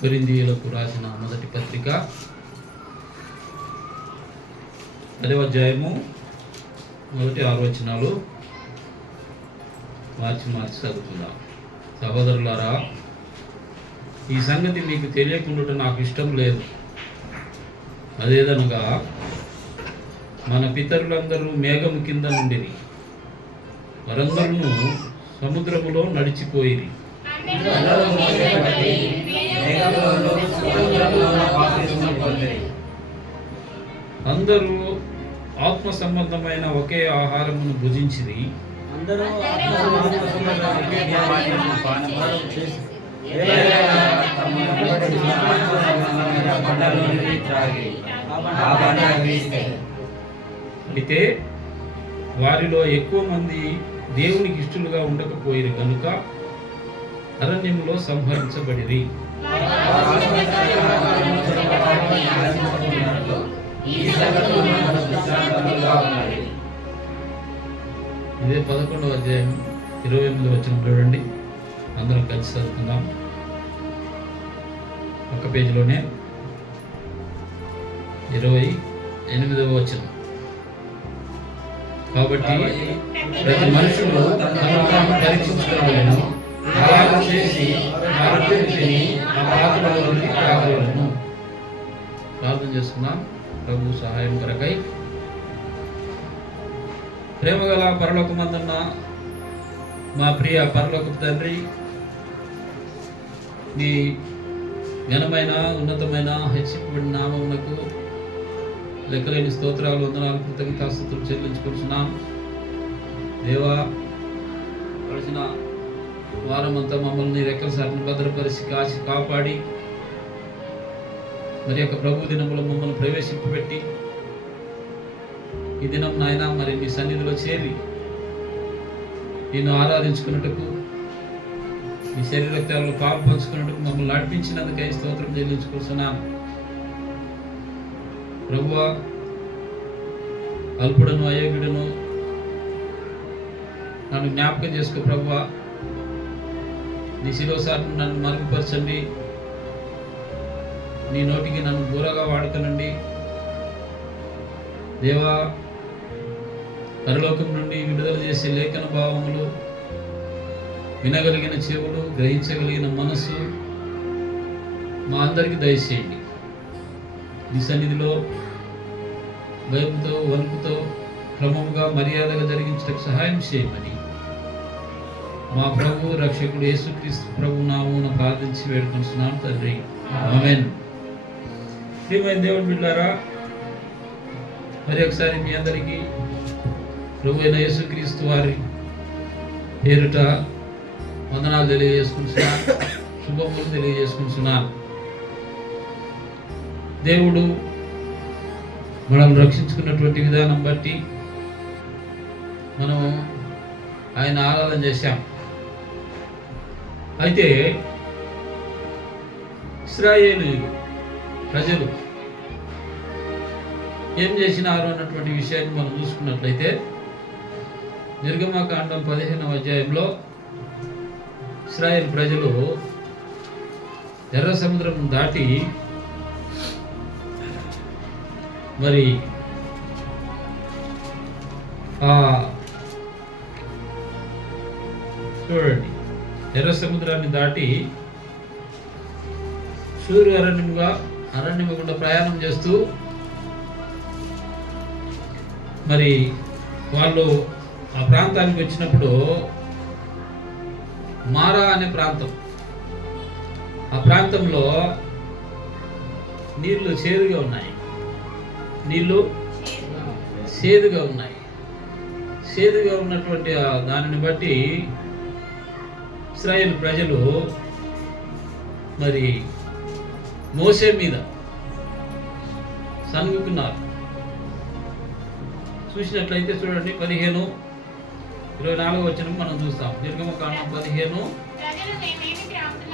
కొరింథీయులకు రాసిన మొదటి పత్రిక 10వ అధ్యాయము మొదటి 6 వచనాలు మార్చి చదువుకుందాం. సహోదరులారా, ఈ సంగతి మీకు తెలియకుండా నాకు ఇష్టం లేదు. అదేదనగా మన పితరులందరూ మేఘము కింద నుండిరి, వారందరూ సముద్రములో నడిచిపోయిరి. అందరూ ఆత్మ సంబంధమైన ఒకే ఆహారమును భుజించిరి. అయితే వారిలో ఎక్కువ మంది దేవునికి ఇష్టలుగా ఉండకపోయిరు కనుక అరణ్యములో సంహరించబడిరి. ఇదే 11వ అధ్యాయం 28వ వచనం చూడండి. అందరం కలిసి చదువుకుందాం. ఒక పేజీలోనే 28వ వచనం. కాబట్టి ప్రతి మనుషులు తనను తాను పరీక్షించుకోవాలను, అలాగ చేసి ఆరోగ్యం తిని ఆ పాత్రలో నుండి తాగవలెను. ప్రార్థన చేసుకుందాం. ప్రభు సహాయం కొరకై. ప్రేమగల పరలోకమందున్న మా ప్రియ పరలోకపు తండ్రి, నీ ఘనమైన ఉన్నతమైన హెచ్చింపబడిన నామమునకు లెక్కలేని స్తోత్రాలు, వందనాలు, కృతజ్ఞతాస్తుతులు చెల్లించుకుంటున్నాం. దేవా, గడిచిన వారమంతా మమ్మల్ని రెక్కల సాటిని భద్రపరిచి కాచి కాపాడి మరి యొక్క ప్రభు దినములో మమ్మల్ని ప్రవేశింపబెట్టి ఈ దినం నాయన మరి నీ సన్నిధిలో చేరి నిన్ను ఆరాధించుకున్నట్టుకు, నీ శరీరక్తాలను పాప పంచుకున్నట్టుకు మమ్మల్ని నడిపించినందుకై స్తోత్రం చెల్లించుకుంటున్నాను. ప్రభువా, అల్పుడను అయోగ్యుడను నన్ను జ్ఞాపకం చేసుకో ప్రభువా. నీ శిరోసారిని నన్ను మరుగుపరచండి, నీ నోటికి నన్ను దూరంగా వాడుకనండి. దేవా, పరలోకం నుండి విడుదల చేసే లేఖన భావములు, వినగలిగిన చెవులు, గ్రహించగలిగిన మనస్సు మా అందరికీ దయచేయండి. నీ సన్నిధిలో భయంతో వణుకుతో క్రమముగా మర్యాదగా జరిగించడానికి సహాయం చేయమని మా ప్రభు రక్షకుడు యేసుక్రీస్తు ప్రభు నామమున ప్రార్థించి వేడుకొంటున్నాను తండ్రి. ఆమేన్. ప్రియమైన దేవుని బిడ్డలారా, మరి ఒకసారి మీ అందరికీ ప్రభు అయిన యేసుక్రీస్తు వారి పేరుట వందనాలు తెలియజేసుకుంటున్నాను, శుభములు తెలియజేసుకుంటున్నాను. దేవుడు మనల్ని రక్షించుకున్నటువంటి విధానం బట్టి మనం ఆయన ఆరాధన చేశాం. అయితే ఇశ్రాయేలు ప్రజలు ఏం చేసినారు అన్నటువంటి విషయాన్ని మనం చూసుకున్నట్లయితే నిర్గమకాండం 15వ అధ్యాయంలో ఇశ్రాయేలు ప్రజలు ఎర్ర సముద్రం దాటి మరి చూడండి, ఎర్ర సముద్రాన్ని దాటి షూరు అరణ్యము గుండా ప్రయాణం చేస్తూ మరి వాళ్ళు ఆ ప్రాంతానికి వచ్చినప్పుడు మారా అనే ప్రాంతం, ఆ ప్రాంతంలో నీళ్లు చేదుగా ఉన్నాయి. సేదుగా ఉన్నటువంటి దానిని బట్టి ఇశ్రాయేలు ప్రజలు మరి మోసే మీద సనుగుకున్నారు. చూసినట్లయితే చూడండి, 15-24 వచనం మనం చూస్తాం. నిర్గమకాండం 15,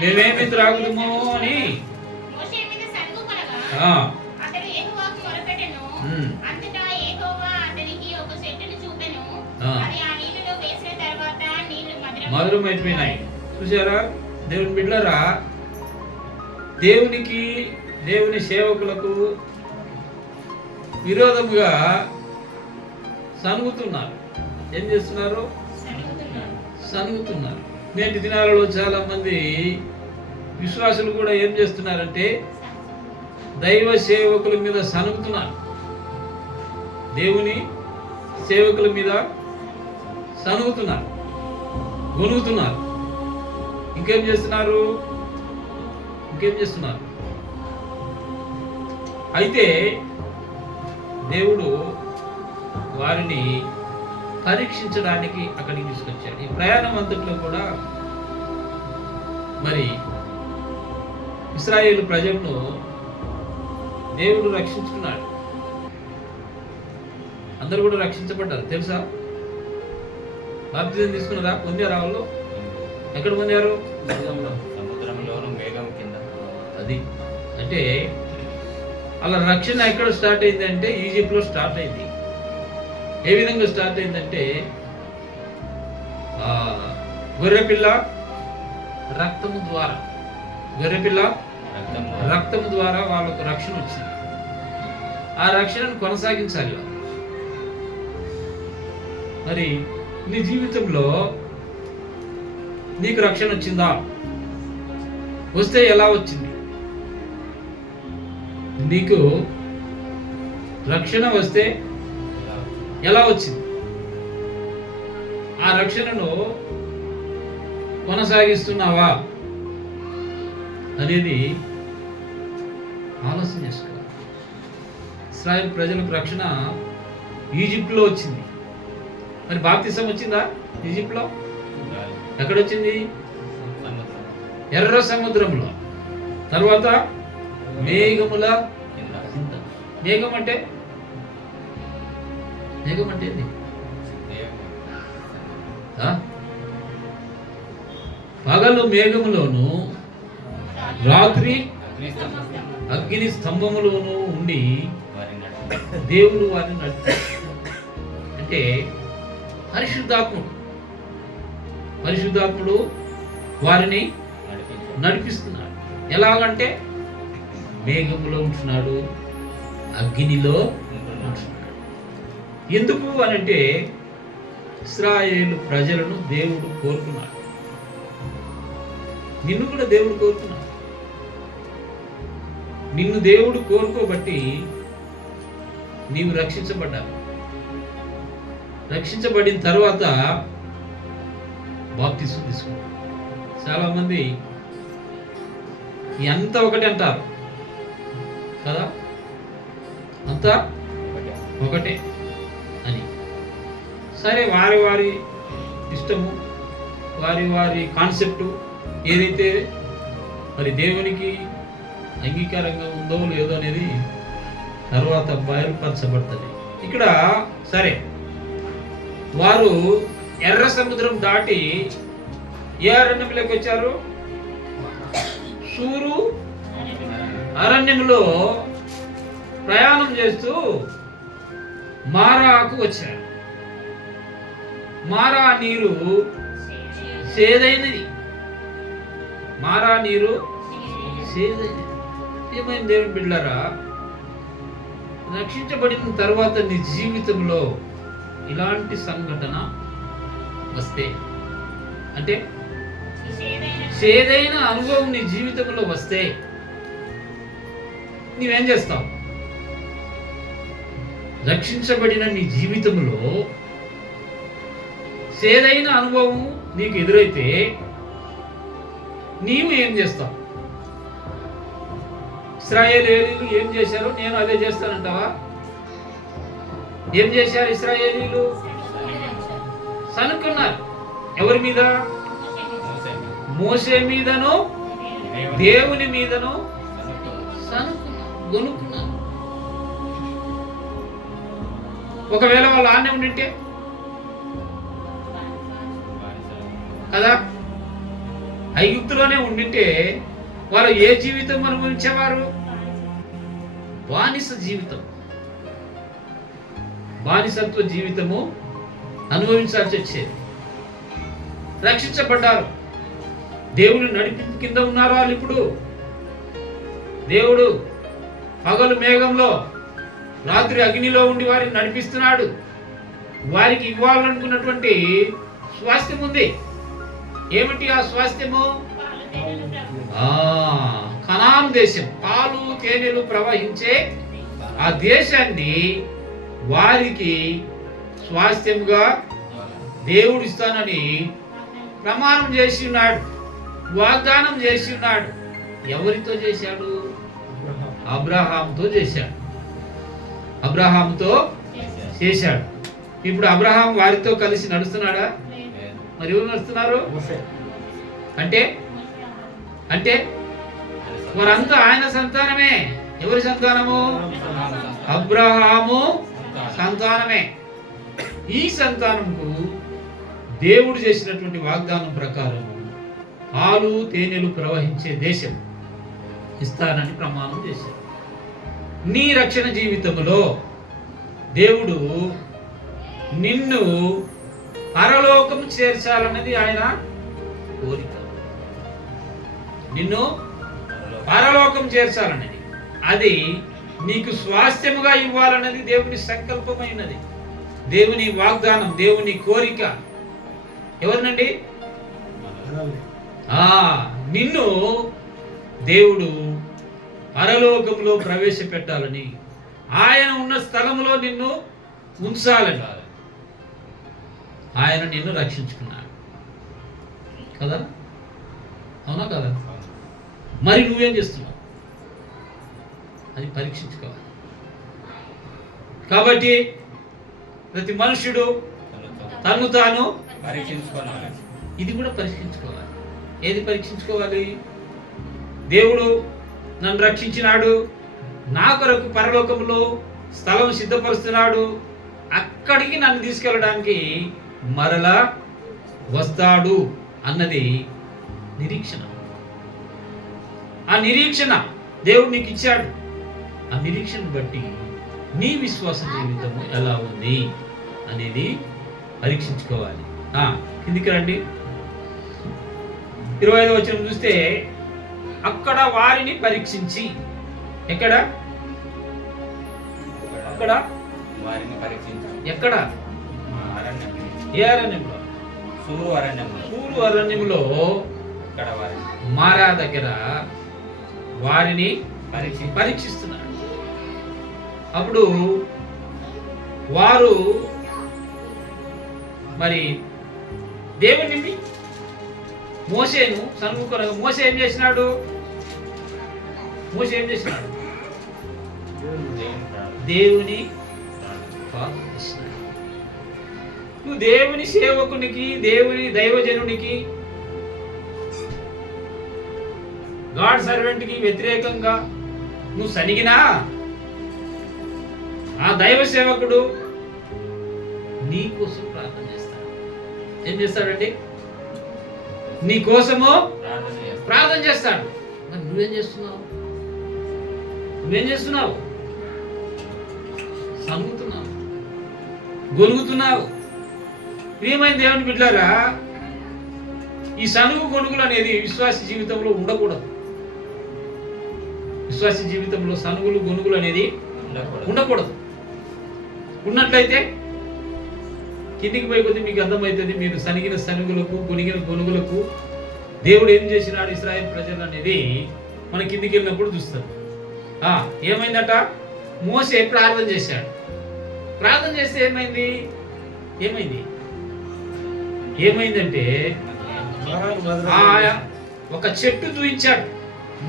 మేమేమి త్రాగుదుమో అని మధురమైపోయినాయి. చూసారా దేవుని బిడ్డలారా, దేవునికి, దేవుని సేవకులకు విరోధముగా సనుగుతున్నారు. ఏం చేస్తున్నారు? సనుగుతున్నారు. నేటి దినాలలో చాలా మంది విశ్వాసులు కూడా ఏం చేస్తున్నారంటే దైవ సేవకుల మీద సనుగుతున్నారు. దేవుని సేవకుల మీద సనుగుతున్నారు, గొనుగుతున్నారు. ఇంకేం చేస్తున్నారు? అయితే దేవుడు వారిని పరీక్షించడానికి అక్కడికి తీసుకొచ్చాడు. ఈ ప్రయాణం అంతట్లో కూడా మరి ఇశ్రాయేలు ప్రజలను దేవుడు రక్షించుకున్నాడు. అందరూ కూడా రక్షించబడ్డారు. తెలుసా? బాప్తిజం తీసుకున్నారా? పొందారా వాళ్ళు? ఎక్కడ పొందారు? సముద్రంలోను మేఘం కింద. అది అంటే అలా రక్షణ ఎక్కడ స్టార్ట్ అయింది అంటే ఈజిప్ట్లో స్టార్ట్ అయింది. ఏ విధంగా స్టార్ట్ అయిందంటే గొర్రెపిల్ల రక్తము ద్వారా, రక్తము ద్వారా వాళ్ళకు రక్షణ వచ్చింది. ఆ రక్షణను కొనసాగించాలి. మరి నీ జీవితంలో నీకు రక్షణ వచ్చిందా? వస్తే ఎలా వచ్చింది? నీకు రక్షణ వస్తే ఎలా వచ్చింది? ఆ రక్షణను కొనసాగిస్తున్నావా అనేది ఆలోచన చేసుకోవాలి. ఇశ్రాయేల్ ప్రజలకు రక్షణ ఈజిప్ట్లో వచ్చింది. మరి బాప్తిసం వచ్చిందా ఈజిప్ట్లో? ఎక్కడొచ్చింది? ఎర్ర సముద్రంలో. తర్వాత మేఘముల కింద. మేఘం అంటే ఏంది? పగలు మేఘములోను, రాత్రి అగ్ని స్తంభములోను ఉండి దేవుడు వారిని నడిపిస్తాడు. అంటే పరిశుద్ధాత్ముడు వారిని నడిపిస్తున్నాడు. ఎలాగంటే మేఘములో ఉంటున్నాడు, అగ్నిలో ఉంటున్నాడు. ఎందుకు అనంటే ఇశ్రాయేలు ప్రజలను దేవుడు కోరుకున్నాడు. నిన్ను కూడా దేవుడు కోరుకున్నాడు. నిన్ను దేవుడు కోరుకోబట్టి నీవు రక్షించబడ్డావు. రక్షించబడిన తర్వాత బాప్తిసం తీసుకున్నావు. చాలా మంది ఎంత ఒకటి అంటారు కదా, అంతా ఒకటే అని. సరే, వారి వారి ఇష్టము, వారి వారి కాన్సెప్టు ఏదైతే మరి దేవునికి అంగీకారంగా ఉందో లేదో అనేది తర్వాత బయలుపరచబడుతుంది. ఇక్కడ సరే, వారు ఎర్ర సముద్రం దాటి ఏ అరణ్యంలోకి వచ్చారు? సూరు అరణ్యంలో ప్రయాణం చేస్తూ మారాకు వచ్చారు. మారా నీరు సేదైనది. మారా నీరు సేదైనది. ఏమైంది దేవుని బిడ్డలారా? రక్షించబడిన తర్వాత నీ జీవితంలో ఇలాంటి సంఘటన వస్తే, అంటే ఏదైనా అనుభవం నీ జీవితంలో వస్తే నీవేం చేస్తావు? రక్షించబడిన నీ జీవితంలో ఏదైనా అనుభవం నీకు ఎదురైతే నీవు ఏం చేస్తావు? ఇశ్రాయేలీయులు ఏం చేశారో నేను అదే చేస్తానంటావా? ఏం చేశారు ఇశ్రాయేలీయులు? సనుక్కున్నారు. ఎవరి మీద? మోసే మీదను దేవుని మీదను గొనుక్కున్నారు. ఒకవేళ వాళ్ళు ఆనే ఉండింటే కదా, ఐగుప్తులోనే ఉండింటే వారు ఏ జీవితం అనుభవించేవారు? బానిస జీవితం, బానిసత్వ జీవితము అనుభవించాల్సి వచ్చేది. రక్షించబడ్డారు, దేవుని నడిపి కింద ఉన్నారు వాళ్ళు. ఇప్పుడు దేవుడు పగలు మేఘంలో, రాత్రి అగ్నిలో ఉండి వారిని నడిపిస్తున్నాడు. వారికి ఇవ్వాలనుకున్నటువంటి స్వాస్థ్యం ఉంది. ఏమిటి ఆ స్వాస్థ్యము? కనాను దేశం, పాలు తేనెలు ప్రవహించే ఆ దేశాన్ని వారికి స్వాస్థ్యంగా దేవుడు ఇస్తానని ప్రమాణం చేసి ఉన్నాడు, వాగ్దానం చేసి ఉన్నాడు. ఎవరితో చేశాడు? అబ్రహాముతో చేశాడు. అబ్రహాముతో చేశాడు. ఇప్పుడు అబ్రహాం వారితో కలిసి నడుస్తున్నాడా? మరి ఎవరు నడుస్తున్నారు? అంటే అంటే వారంతా ఆయన సంతానమే. ఎవరి సంతానము? అబ్రహాము సంతానమే. ఈ సంతానంకు దేవుడు చేసినటువంటి వాగ్దానం ప్రకారం పాలు తేనెలు ప్రవహించే దేశం ఇస్తానని ప్రమాణం చేశాడు. నీ రక్షణ జీవితంలో దేవుడు నిన్ను పరలోకం చేర్చాలన్నది ఆయన కోరిక. నిన్ను పరలోకం చేర్చాలన్నది, అది నీకు స్వాస్థ్యముగా ఇవ్వాలన్నది దేవుని సంకల్పమైనది, దేవుని వాగ్దానం, దేవుని కోరిక. ఎవరినండి? నిన్ను దేవుడు పరలోకంలో ప్రవేశపెట్టాలని, ఆయన ఉన్న స్థలంలో నిన్ను ఉంచాలని ఆయన నిన్ను రక్షించుకున్నాడు కదా? అవునా కదా? మరి నువ్వేం చేస్తున్నావు? అది పరీక్షించుకోవాలి. కాబట్టి ప్రతి మనుష్యుడు తను తాను పరీక్షించుకోవాలి. ఇది కూడా పరీక్షించుకోవాలి. ఏది పరీక్షించుకోవాలి? దేవుడు నన్ను రక్షించినాడు, నా కొరకు పరలోకంలో స్థలం సిద్ధపరుస్తున్నాడు, అక్కడికి నన్ను తీసుకెళ్ళడానికి మరలా వస్తాడు అన్నది నిరీక్షణ. ఆ నిరీక్షణ దేవుడు నీకు ఇచ్చాడు. ఆ నిరీక్షను బట్టి నీ విశ్వాస జీవితం ఎలా ఉంది అనేది పరీక్షించుకోవాలి. కిందికి రండి. 25వ వచనం చూస్తే, అక్కడ వారిని పరీక్షించి, ఎక్కడ? అక్కడ వారిని పరీక్షించి, ఎక్కడ? ఏ అరణ్యంలో? సూరు అరణ్యంలో. సూరు అరణ్యంలో ఇక్కడ వారిని, మారా దగ్గర వారిని పరీక్షిస్తున్నాడు. అప్పుడు వారు మరి దేవుని మోషేను సన్ముఖంగా, మోషే ఏం చేసినాడు? మోషే ఏం చేసినాడు? దేవుని ప్రార్థిస్తున్నాడు. నువ్వు దేవుని సేవకునికి, దేవుని దైవజనునికి, గాడ్ సర్వెంట్కి వ్యతిరేకంగా నువ్వు సనిగినా ఆ దైవ సేవకుడు నీ కోసం ప్రార్థన చేస్తాడు. ఏం చేస్తాడండి? నీ కోసము ప్రార్థన చేస్తాడు. మరి నువ్వేం చేస్తున్నావు? నువ్వేం చేస్తున్నావు? సనుగుతున్నావు, గొలుగుతున్నావు. ప్రియమైన దేవుని బిడ్డలారా, ఈ సనుగు గొనుగులు అనేది విశ్వాస జీవితంలో ఉండకూడదు. విశ్వాస జీవితంలో సనుగులు గొనుగులు అనేది ఉండకూడదు. ఉన్నట్లయితే కిందికి పోయి కొద్ది మీకు అర్థమవుతుంది. మీరు సనిగిన సనుగులకు, గొనిగిన గొనుగులకు దేవుడు ఏం చేసినాడు ఇశ్రాయేలు ప్రజలు అనేది మన కిందికి వెళ్ళినప్పుడు చూస్తారు. ఏమైందట? మోసే ప్రార్థన చేశాడు. ప్రార్థన చేస్తే ఏమైందంటే ఒక చెట్టు చూపించాడు.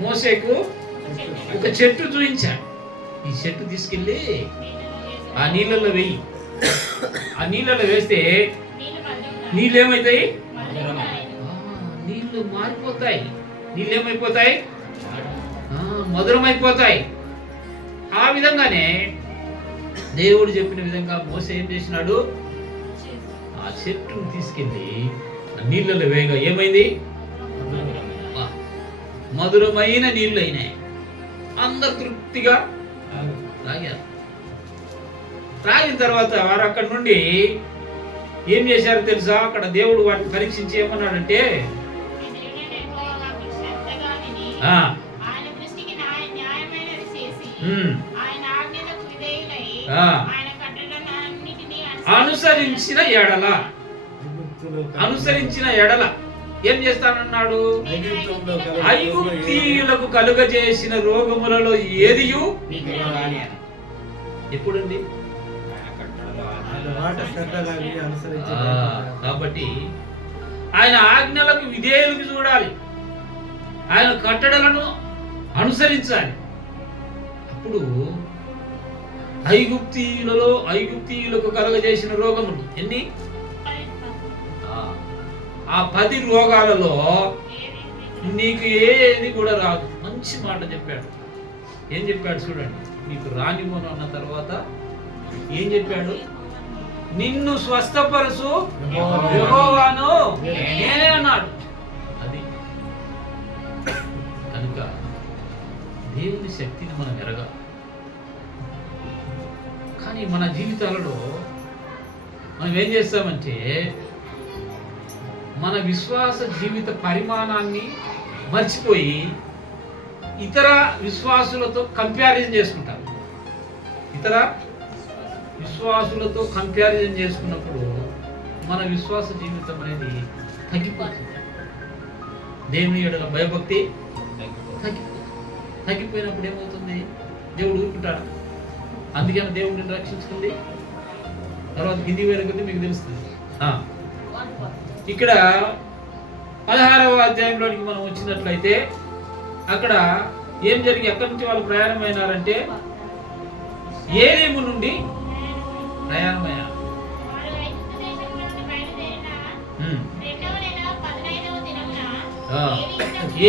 మోసేకు ఒక చెట్టు చూపించాడు. ఈ చెట్టు తీసుకెళ్ళి ఆ నీళ్ళల్లో వెయ్యి. ఆ నీళ్ళలో వేస్తే నీళ్ళు ఏమవుతాయి? నీళ్ళు మారిపోతాయి. నీళ్ళు ఏమైపోతాయి? మధురమైపోతాయి. ఆ విధంగానే దేవుడు చెప్పిన విధంగా మోసే ఏం చేసినాడు? ఆ చెట్టును తీసుకెళ్ళి నీళ్ళలో వేయగా ఏమైంది? మధురమైన నీళ్ళు అయినాయి. అందరు తృప్తిగా తాగారు. తాగిన తర్వాత వారు అక్కడి నుండి ఏం చేశారో తెలుసా? అక్కడ దేవుడు వాటిని పరీక్షించి ఏమన్నాడంటే, ఆయన ఆజ్ఞలకు విధేయులై ఆ. ఆయన కట్టడలన్నిటినీ అనుసరించిన ఎడల అనుసరించిన ఎడల ఏం చేస్తానన్నాడు? ఐగుప్తీయులకు కలుగజేసిన రోగములలో ఏదియు రాని అని. ఎప్పుడండి? ఆయన కట్టడలో ఆయన మాట శ్రద్ధగా విని అనుసరించి కాబట్టి ఆయన ఆజ్ఞలకు విధేయులకు చూడాలి, ఆయన కట్టడలను అనుసరించాలి. అప్పుడు ఐగుప్తీయులకు కలుగజేసిన రోగములు ఎన్ని? ఆ 10 రోగాలలో నీకు ఏది కూడా రాదు. మంచి మాట చెప్పాడు. ఏం చెప్పాడు చూడండి. నీకు రానివ్వను అన్న తర్వాత ఏం చెప్పాడు? నిన్ను స్వస్థపరచు యెహోవాను నేనే అన్నాడు. అది కనుక దేవుని శక్తిని మనం ఎరగాలి. కానీ మన జీవితాలలో మనం ఏం చేస్తామంటే మన విశ్వాస జీవిత పరిమాణాన్ని మర్చిపోయి ఇతర విశ్వాసులతో కంపారిజన్ చేసుకుంటారు. ఇతర విశ్వాసులతో కంపారిజన్ చేసుకున్నప్పుడు మన విశ్వాస జీవితం అనేది తగ్గిపోతుంది. దేవుని ఎడల భయభక్తి తగ్గిపోయినప్పుడు ఏమవుతుంది? దేవుడు ఊరుకుంటాడు. అందుకని దేవుడిని రక్షించుకుంది. తర్వాత కింది వేరే కొద్ది మీకు తెలుస్తుంది. ఇక్కడ 16వ అధ్యాయంలోనికి మనం వచ్చినట్లయితే అక్కడ ఏం జరిగి ఎక్కడి నుంచి వాళ్ళు ప్రయాణమైనారంటే ఏలీము నుండి ప్రయాణమయ్యారు. వారు ఐగుప్తు దేశం నుండి బయలుదేరిన రెండవ నెల 15వ దినమున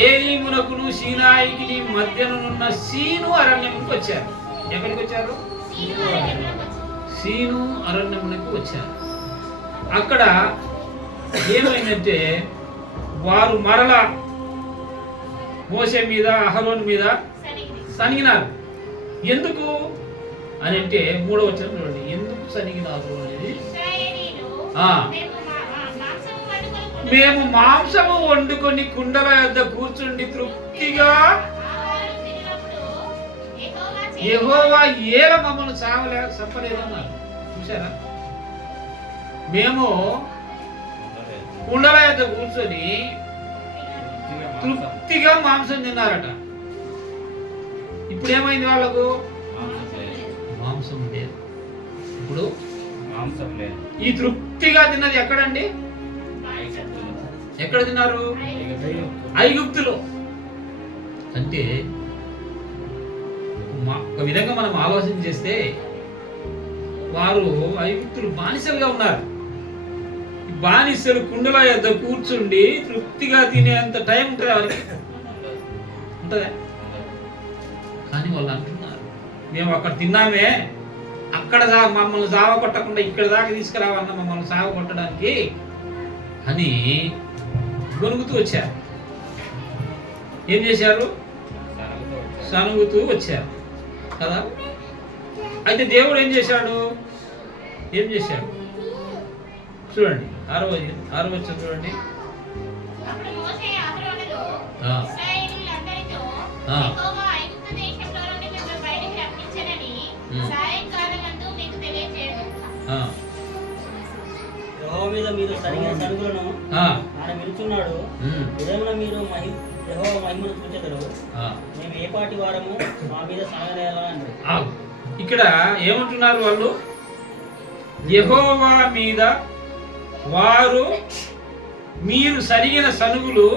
ఏలీమునకును సీనాయికి మధ్యనున్న సీను అరణ్యమునకు వచ్చారు. ఎక్కడికి వచ్చారు? సీను అరణ్యమునకు వచ్చారు. అక్కడ ఏమైందంటే వారు మరలా మోషే మీద అహరోను మీద సనిగినారు. ఎందుకు అని అంటే 3వ వచనం చూడండి. ఎందుకు సనిగినారు అనేది, మేము మాంసము వండుకొని కుండల యొద్ద కూర్చుండి తృప్తిగా యెహోవా ఏల మమ్మల్ని చంపలేదన్నారు. చూసారా? మేము కుండల యొద్ద కూర్చొని తృప్తిగా మాంసం తిన్నారట. ఇప్పుడు ఏమైంది? వాళ్ళకు మాంసం లేదు. ఇప్పుడు మాంసం లేదు. ఈ తృప్తిగా తిన్నది ఎక్కడండి? ఎక్కడ తిన్నారు? ఐగుప్తులో. అంటే ఒక విధంగా మనం ఆలోచన చేస్తే వారు ఐగుప్తులు బానిసలుగా ఉన్నారు. బానిసలు కుండల యొద్ద కూర్చుండి తృప్తిగా తినేంత టైం ఉంటుంది వారికి? ఉంటుందా? కానీ వాళ్ళు అంటున్నారు, మేము అక్కడ తిన్నామే, అక్కడ మమ్మల్ని సావ కొట్టకుండా ఇక్కడ దాకా తీసుకురావన్న మమ్మల్ని సావ కొట్టడానికి అని గొనుగుతూ వచ్చారు. ఏం చేశారు? సనుగుతూ వచ్చారు కదా. అయితే దేవుడు ఏం చేశాడు? చూడండి 6వ వచనం చూడండి. అప్పుడు మోషే అహరోనులు ఇశ్రాయేలీయులందరితో యెహోవా ఐగుప్తు దేశంలో నుండి మిమ్మల్ని బయటికి రప్పించెనని సాయంకాలమందు మీకు తెలియజేయను. యెహోవా మీద మీరు సరిగిన సనుగులను ఆయన వినుచున్నాడు. ఉదయమున మీరు యెహోవా మహిమను చూచెదరు. మేము ఏ పాటి వారము మా మీద సనగనేలా అని. ఇక్కడ ఏమంటున్నారు వాళ్ళు? యెహోవా మీద వారు మీరు సరిగిన సనుగులు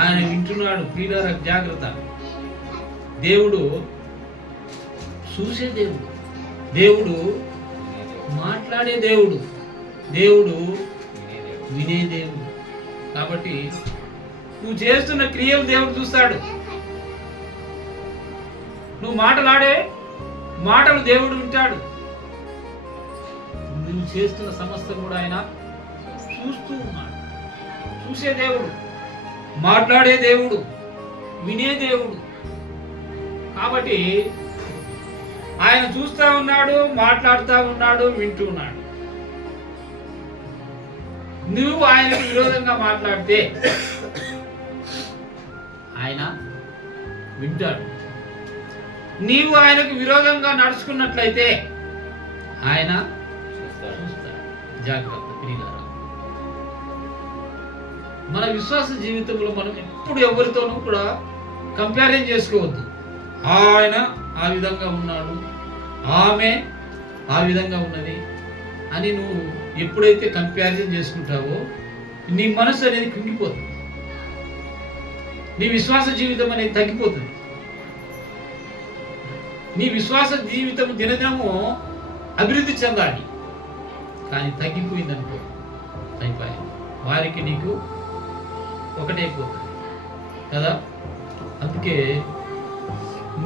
ఆయన వింటున్నాడు. ప్రియులారా జాగ్రత్త. దేవుడు చూసే దేవుడు, దేవుడు మాట్లాడే దేవుడు, దేవుడు వినే దేవుడు. కాబట్టి నువ్వు చేస్తున్న క్రియలు దేవుడు చూస్తాడు. నువ్వు మాటలాడే మాటలు దేవుడు వింటాడు. నువ్వు చేస్తున్న సమస్తం కూడా ఆయన చూస్తూ ఉన్నాడు. చూసే దేవుడు, మాట్లాడే దేవుడు, వినే దేవుడు. కాబట్టి ఆయన చూస్తూ ఉన్నాడు, మాట్లాడుతూ ఉన్నాడు, వింటూ ఉన్నాడు. నువ్వు ఆయనకు విరోధంగా మాట్లాడితే ఆయన వింటాడు. నీవు ఆయనకు విరోధంగా నడుచుకున్నట్లయితే ఆయన చూస్తాడు. చూస్తాడు. జాగ్రత్త ప్రియులారా. మన విశ్వాస జీవితంలో మనం ఎప్పుడు ఎవరితోనూ కూడా కంపారిజన్ చేసుకోవద్దు. ఆయన ఆ విధంగా ఉన్నాడు, ఆమె ఆ విధంగా ఉన్నది అని నువ్వు ఎప్పుడైతే కంపారిజన్ చేసుకుంటావో నీ మనసు అనేది కుంగిపోతుంది, నీ విశ్వాస జీవితం అనేది తగ్గిపోతుంది. నీ విశ్వాస జీవితం దినదినము అభివృద్ధి చెందాలి, కానీ తగ్గిపోయిందనుకో అయిపోయింది, వారికి నీకు ఒకటైపోతుంది కదా. అందుకే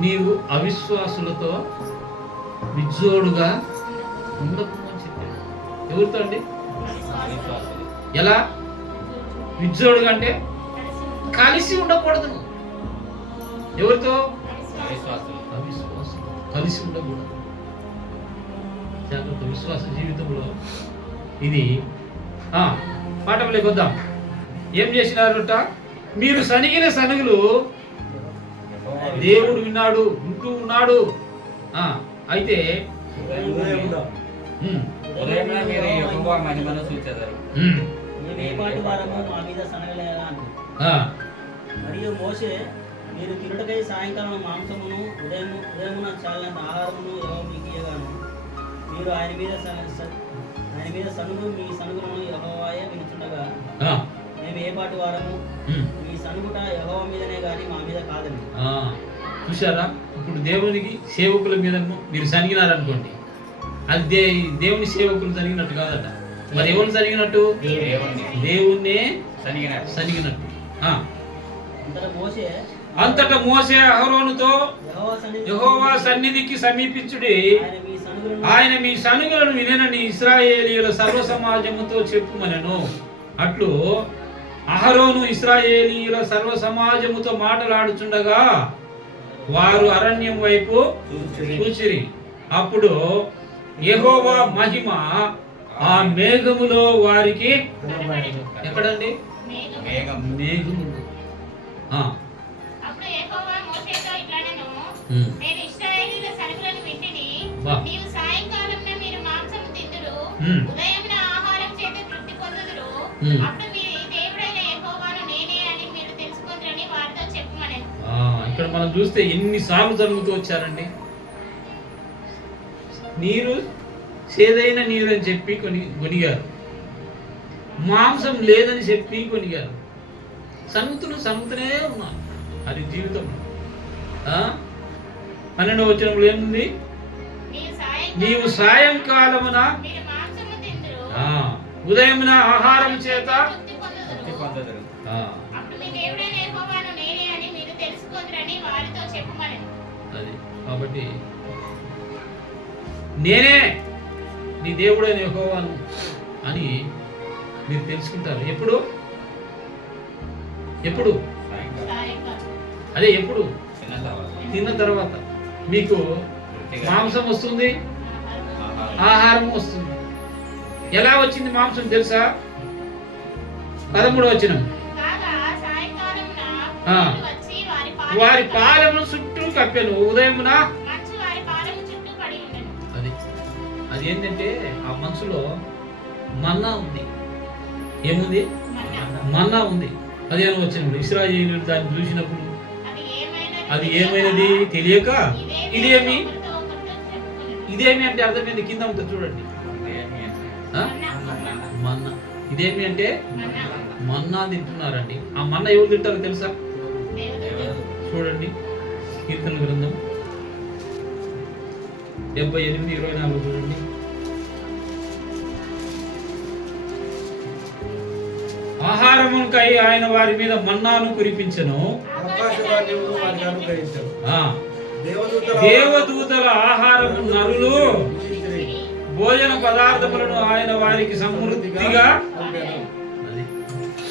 నీవు అవిశ్వాసులతో విజ్జోడుగా ఉండకు అని చెప్పాడు. ఎవరితో అండి? అవిశ్వాసులు. ఎలా విజ్జోడుగా అంటే కలిసి ఉండకూడదు. ఎవరితో? అవిశ్వాసులు. అవిశ్వాసులు కలిసి ఉండకూడదు. జాగ్రత్త. విశ్వాస జీవితంలో ఇది పాఠంలోకి వద్దాం. ఏం చేసినారట? మీరు సనిగిన సనుగులు దేవుడు విన్నాడు, వింటూ ఉన్నాడు. అయితే ఉదయమే మీరు యెహోవా మహిమను చూచెదరు. మేము ఏ పాటి వారము మా మీద సనగలేలా అంది. మరియు మోషే, మీరు తినుటకై సాయంకాలం మాంసమును ఉదయమున చాలినంత ఆహారమును యెహోవా మీకు ఇయ్యగాను మీరు ఆయన మీద సనుగు మీ సనుగులను యెహోవాయే వినుచుండగా మేము ఏ పాటి వారము మీ సనుగుట యెహోవా మీదనే గాని మా మీద కాదండి. చూసారా? ఇప్పుడు దేవునికి సేవకుల మీద మీరు సనిగినారనుకోండి, అది దేవుని సేవకులు సనిగినట్టు కాదట. మరి ఎవరు సనిగినట్టు? దేవుణ్ణే సనిగినట్టు. అంతటా మోసే అహరోనుతో యెహోవా సన్నిధికి సమీపించుడి, ఆయన మీ సనుగులను వినని ఇశ్రాయేలీయుల సర్వ సమాజముతో చెప్పుమనెను. అట్లు అహరోను ఇశ్రాయేలీయుల సర్వ సమాజముతో మాటలాడుచుండగా వారు అరణ్యం వైపు చూచిరి. అప్పుడు యెహోవా మహిమ ఆ మేఘములో వారికి ఎక్కడండి? మేఘము. అప్పుడు యెహోవా మోషేతో ఇట్లనెను, నేను ఇశ్రాయేలీయుల సనుగులను వింటిని. నీవు సాయంకాలమున మీరు మాంసము తిందురు, ఉదయమున ఆహారం చేత తృప్తి పొందుదురు. అప్పుడు మీ దేవుడైన యెహోవాను నేనే అని మీరు తెలుసుకొందురని వారితో చెప్పుమనెను. ఇక్కడ మనం చూస్తే ఎన్నిసార్లు జరుగుతూ వచ్చారండి. నీరు సేదైన నీరు అని చెప్పి కొనిగారు, మాంసం లేదని చెప్పి కొనిగారు. సనుగుతూనే ఉన్నారు. అది జీవితం. 12వ వచనంలో ఏముంది? నీవు సాయంకాలమున మీరు మాంసము తిందురు, ఉదయమున ఆహారం చేత తృప్తి పొందుదురు. అప్పుడు మీ దేవుడైన యెహోవాను నేనే అని మీరు తెలుసుకొందురని వారితో చెప్పుమనెను. అది కాబట్టి నేనే నీ దేవుడైన యెహోవాను అని మీరు తెలుసుకుంటారు. ఎప్పుడు? సాయంకాలం. అదే ఎప్పుడు? తిన్న తర్వాత మీకు మాంసం వస్తుంది, ఆహారం వస్తుంది. ఎలా వచ్చింది మాంసం తెలుసా? 13వ వచనం. కాగా సాయంకాలమున వచ్చి వారి పాలెము చుట్టూ కప్పెను, ఉదయమున మంచు వారి పాలెము చుట్టూ పడి ఉండెను. అది ఏంటంటే ఆ మనసులో మన్నా ఉంది. ఏముంది? మన్నా ఉంది. అదేమో వచ్చినప్పుడు ఇశ్రాయేలీయులు దాన్ని చూసినప్పుడు అది ఏమైనది తెలియక ఇదేమి అంటే అర్థమైంది. కింద ఉంటుంది చూడండి, మన్నా. ఇదేమి అంటే మన్నా తింటున్నారండి. ఆ మన్నా ఎవరు తింటారో తెలుసా? చూడండి, కీర్తన గ్రంథం 78:24 చూడండి. ఆహారముకై ఆయన వారి మీద మన్నాను కురిపించెను, దేవదూతల ఆహారము నరులు భోజన పదార్థములను ఆయన వారికి సమృద్ధిగా. అది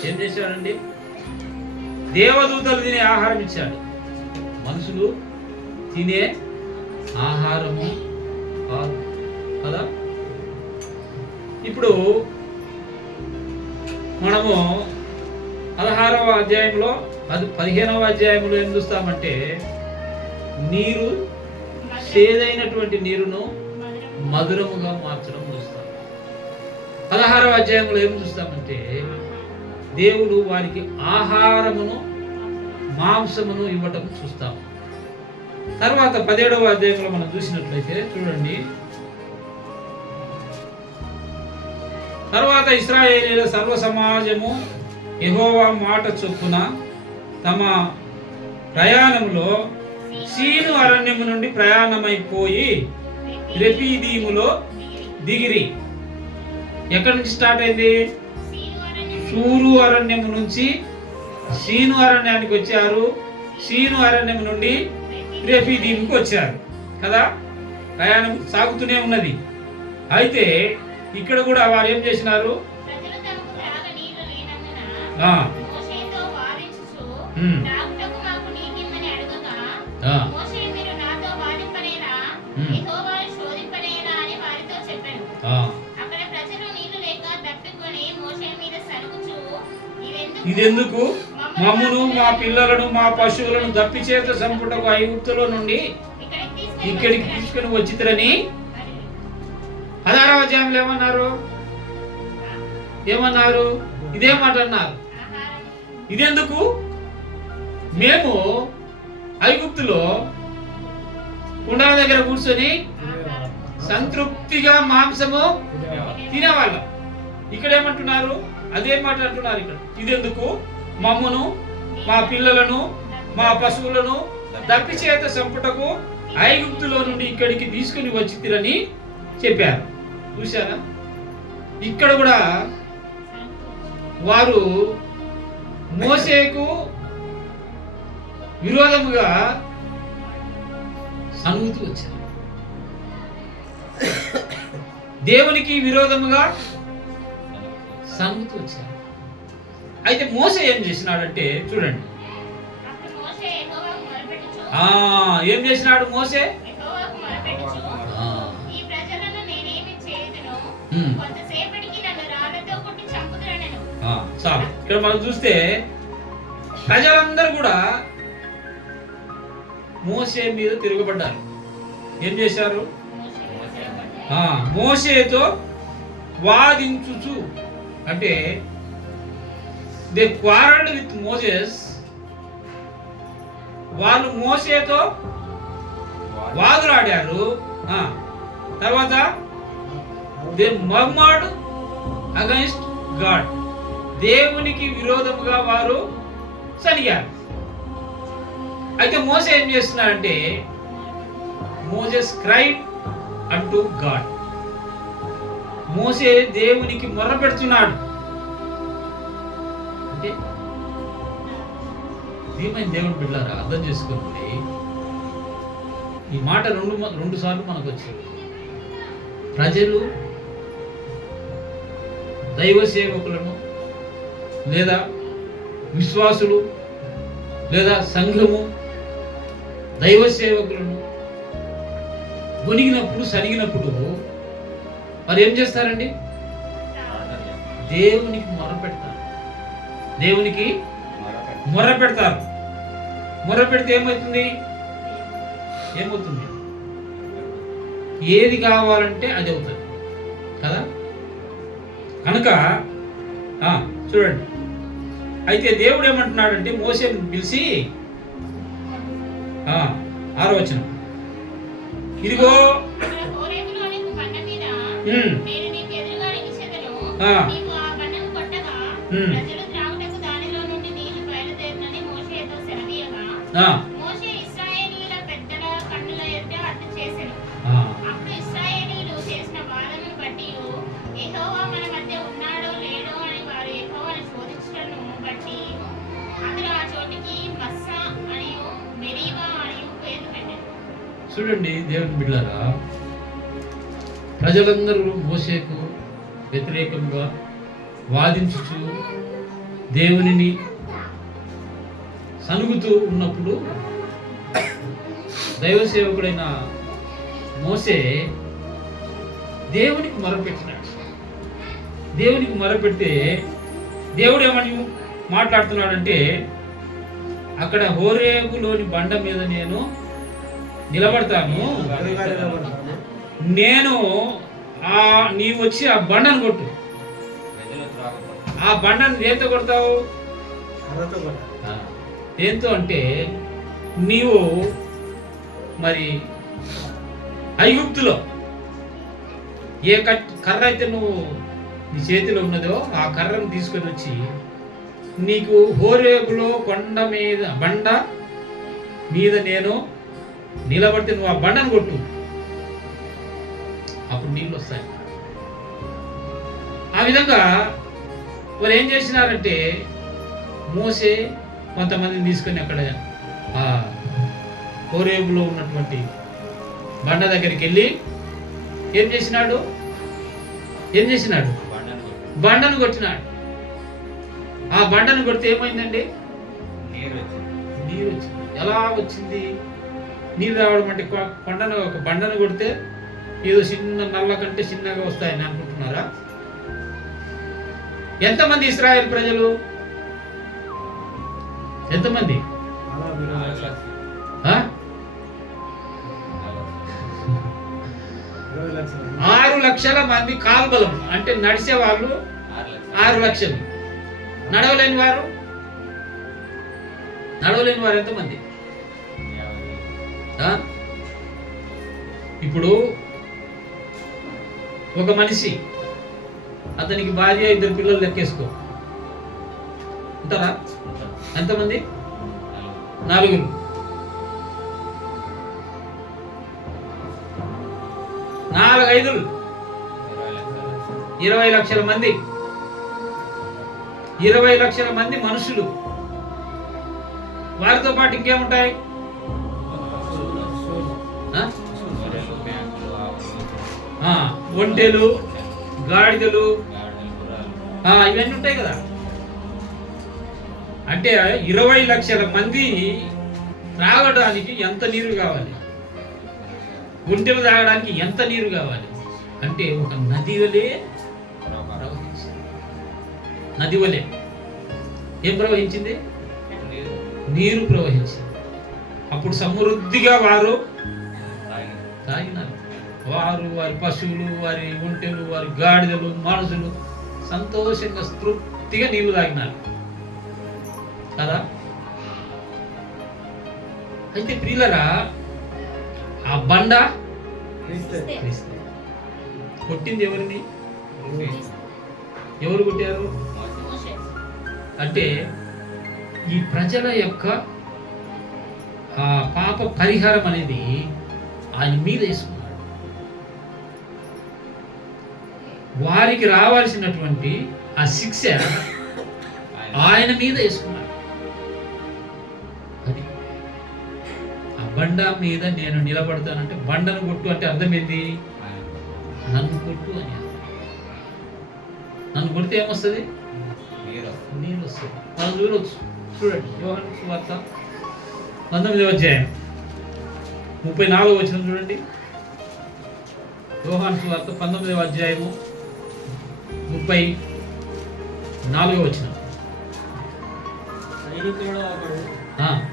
ఏం చేశాడండి? దేవదూతలు తినే ఆహారం ఇచ్చాడు, మనుషులు తినే ఆహారము కాదు కదా. ఇప్పుడు మనము 16వ అధ్యాయంలో 15వ అధ్యాయంలో ఏం చూస్తామంటే నీరు చేదైనటువంటి నీరును మధురముగా మార్చడం చూస్తాం. 16వ అధ్యాయంలో ఏం చూస్తామంటే దేవుడు వారికి ఆహారమును మాంసమును ఇవ్వటం చూస్తాం. తర్వాత 17వ అధ్యాయంలో మనం చూసినట్లయితే చూడండి, తర్వాత ఇశ్రాయేలీయుల సర్వ సమాజము యెహోవా మాట చొప్పున తమ ప్రయాణంలో సీను అరణ్యము నుండి ప్రయాణమైపోయి రెఫీదీములో దిగిరి. ఎక్కడి నుంచి స్టార్ట్ అయింది? సూరు అరణ్యము నుంచి సీను అరణ్యానికి వచ్చారు. సీను అరణ్యం నుండి రెఫీదీముకు వచ్చారు కదా. ప్రయాణం సాగుతూనే ఉన్నది. అయితే ఇక్కడ కూడా వారు ఏం చేసినారు? ఇదెందుకు? మమ్మును మా పిల్లలను మా పశువులను దప్పిచేత సంపుటకు ఐగుప్తులో నుండి ఇక్కడికి తీసుకుని వచ్చిరని 16వ అధ్యాయంలో ఏమన్నారు? ఇదే మాట అన్నారు. ఇదెందుకు? మేము ఐగుప్తులో కుండాల దగ్గర కూర్చొని సంతృప్తిగా మాంసము తినేవాళ్ళం. ఇక్కడ ఏమంటున్నారు? అదే మాట అంటున్నారు ఇక్కడ. ఇదెందుకు? మమ్మును మా పిల్లలను మా పశువులను దప్పిచేత సంపుటకు ఐగుప్తులో నుండి ఇక్కడికి తీసుకుని వచ్చిరని చెప్పారు. చూశారా? ఇక్కడ కూడా వారు మోసేకు విరోధముగా సనుగుతూ వచ్చారు. దేవునికి విరోధముగా సనుగుతూ వచ్చారు. అయితే మోసే ఏం చేసినాడంటే చూడండి, ఏం చేసినాడు మోసే? చాలు. ఇక్కడ మనం చూస్తే ప్రజలందరూ కూడా మోసే మీద తిరగబడ్డారు. ఏం చేశారు? మోసేతో వాదించుచు, అంటే దే క్వారల్డ్ విత్ మోసెస్. వాళ్ళు మోసేతో వాదులాడారు. తర్వాత దే మర్మర్డ్ అగైన్స్ట్ గాడ్. దేవునికి విరోధముగా వారు సనిగారు. అయితే మోసే ఏం చేస్తున్నాడంటే మోసెస్ క్రైడ్ అంటూ గాడ్. మోసే దేవునికి మొర్ర పెడుతున్నాడు. అంటే ఏమైంది? దేవుని బిడ్డలారా అర్థం చేసుకోండి. ఈ మాట రెండు సార్లు మనకు వచ్చింది. ప్రజలు దైవ సేవకులను లేదా విశ్వాసులు లేదా సంఘము దైవ సేవకులను గొనిగినప్పుడు సనిగినప్పుడు మరి ఏం చేస్తారండి? దేవునికి మొర్ర పెడతారు. దేవునికి మొర్ర పెడతారు. మొర్ర పెడితే ఏమవుతుంది? ఏది కావాలంటే అది అవుతుంది కదా. కనుక చూడండి, అయితే దేవుడు ఏమంటున్నాడంటే మోసేని పిలిచి 6వ వచనం, ఇదిగో చూడండి దేవుని బిడ్డలారా, ప్రజలందరూ మోసేకు వ్యతిరేకంగా వాదించుచు దేవునిని సనుగుతూ ఉన్నప్పుడు దైవ సేవకుడైన మోసే దేవునికి మొరపెట్టినాడు. దేవునికి మొరపెడితే దేవుడు ఏమని మాట్లాడుతున్నాడంటే, అక్కడ హోరేబులోని బండ మీద నేను నిలబడతాను, ఎదురుగా నిలబడతాను. నేను నీవు వచ్చి ఆ బండను కొట్టు. ప్రజలు త్రాగుతారు. ఆ బండను దేంతో కొడతావు? కర్రతో కొట్టాలి. దేంతో అంటే నీవు మరి ఐగుప్తులో ఏ కర్ర అయితే నువ్వు నీ చేతిలో ఉన్నదో ఆ కర్రను తీసుకొని వచ్చి నీకు హోరేబులో బండ మీద నేను నిలబడితే నువ్వు ఆ బండను కొట్టు, అప్పుడు నీళ్ళు వస్తాయి. ఆ విధంగా వారు ఏం చేసినారంటే మోసే కొంతమందిని తీసుకొని అక్కడ ఆ హోరేబులో ఉన్నటువంటి బండ దగ్గరికి వెళ్ళి ఏం చేసినాడు? బండను కొట్టినాడు. ఆ బండను కొడితే ఏమైందండి? నీరు వచ్చింది. నీరు వచ్చింది. ఎలా వచ్చింది నీరు రావడం? అంటే ఒక బండను కొడితే ఏదో చిన్న నల్ల కంటే చిన్నగా వస్తాయని అనుకుంటున్నారా? ఎంతమంది ఇశ్రాయేల్ ప్రజలు? ఎంతమంది? అలా మీరు 4 లక్షలు. 20 లక్షలు. 6 లక్షల మంది కాల్బలం అంటే నడిచే వాళ్ళు 6 లక్షలు. నడవలేని వారు ఎంతమంది? ఇప్పుడు ఒక మనిషి, అతనికి భార్య 2 పిల్లలు లెక్కేసుకో, ఉంటారా? ఎంతమంది? 4. 4 5 20 లక్షల మంది. 20 లక్షల మంది మనుషులు. వారితో పాటు ఇంకేముంటాయి? ఒంటెలు, గాడిదలు, ఇవన్నీ ఉంటాయి కదా. అంటే 20 లక్షల మంది త్రాగడానికి ఎంత నీరు కావాలి? ఒంటెలు తాగడానికి ఎంత నీరు కావాలి? అంటే ఒక నది వలె ప్రవహించింది. నది వలె ఏం ప్రవహించింది? నీరు ప్రవహించింది. అప్పుడు సమృద్ధిగా వారు తాగినారు. వారి పశువులు, వారి ఒంటెలు, వారి గాడిదలు, మనుషులు సంతోషంగా తృప్తిగా నీళ్లు తాగినారు కదా. అయితే ప్రియులరా, ఆ బండ క్రీస్తు. కొట్టింది ఎవరిని? ఎవరు కొట్టారు? అంటే ఈ ప్రజల యొక్క ఆ పాప పరిహారం అనేది ఆయన మీద వేసుకున్నాడు. వారికి రావాల్సినటువంటి ఆ శిక్ష ఆయన మీద వేసుకున్నాడు. అది ఆ బండ మీద నేను నిలబడతానంటే, బండను కొట్టు అంటే అర్థం ఏంటి? నన్ను కొట్టు అని. నన్ను కొడితే ఏమొస్తుంది? నీరు వస్తుంది. మనం చూడవచ్చు. చూడండి, యోహాను సువార్త 19వ అధ్యాయం 34వ వచనం చూడండి. యోహాను సువార్త 19వ అధ్యాయము 34వ వచనం. సైనికులలో ఒకడు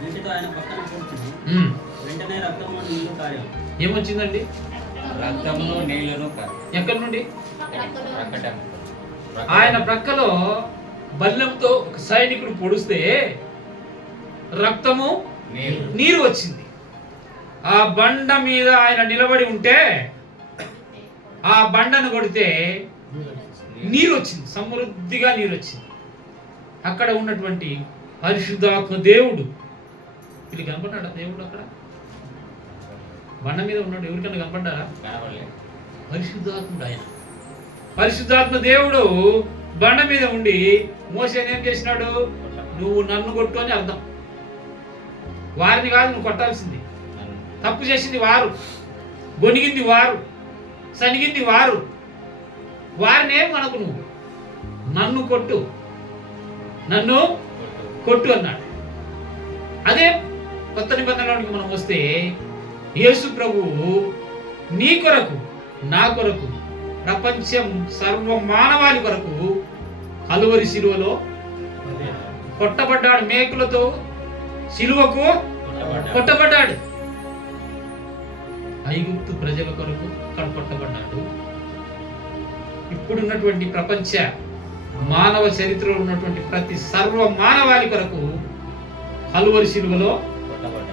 నీటితో ఆయన పక్కన కూర్చుని వెంటనే రక్తము నీళ్లు కారాయి. ఏమొచ్చిందండి? రక్తమును నీళ్లను ఎక్కడి నుండి? ఆయన ప్రక్కలో బల్లెంతో ఒక సైనికుడు పొడిస్తే రక్తము నీరు వచ్చింది. ఆ బండ మీద ఆయన నిలబడి ఉంటే ఆ బండను కొడితే నీరు వచ్చింది, సమృద్ధిగా నీరు వచ్చింది. అక్కడ ఉన్నటువంటి పరిశుద్ధాత్మ దేవుడు, వీళ్ళు కనపడ్డాడా దేవుడు? అక్కడ బండ మీద ఉన్నాడు. ఎవరికైనా కనపడ్డారా? పరిశుద్ధాత్ముడు ఆయన. పరిశుద్ధాత్మ దేవుడు బండ మీద ఉండి మోసేని ఏం చేసినాడు? నువ్వు నన్ను కొట్టు అని అర్థం. వారిని కాదు నువ్వు కొట్టాల్సింది. తప్పు చేసింది వారు, గొనిగింది వారు, సనిగింది వారు. వారిని ఏం మనకు నువ్వు నన్ను కొట్టు, నన్ను కొట్టు అన్నాడు. అదే కొత్త నిబంధనలోనికి మనం వస్తే యేసు ప్రభువు నీ కొరకు, నా కొరకు, ప్రపంచం సర్వ మానవాళి కొరకు కలువరి శిలువలో కొట్టబడ్డాడు. మేకులతో శిలువకు కొట్టబడ్డాడు. ఐగుప్తు ప్రజల కొరకు కొట్టబడ్డాడు. ఇప్పుడున్నటువంటి ప్రపంచ మానవ చరిత్రలో ఉన్నటువంటి ప్రతి సర్వ మానవాళి కొరకు కలువరి శిలువలో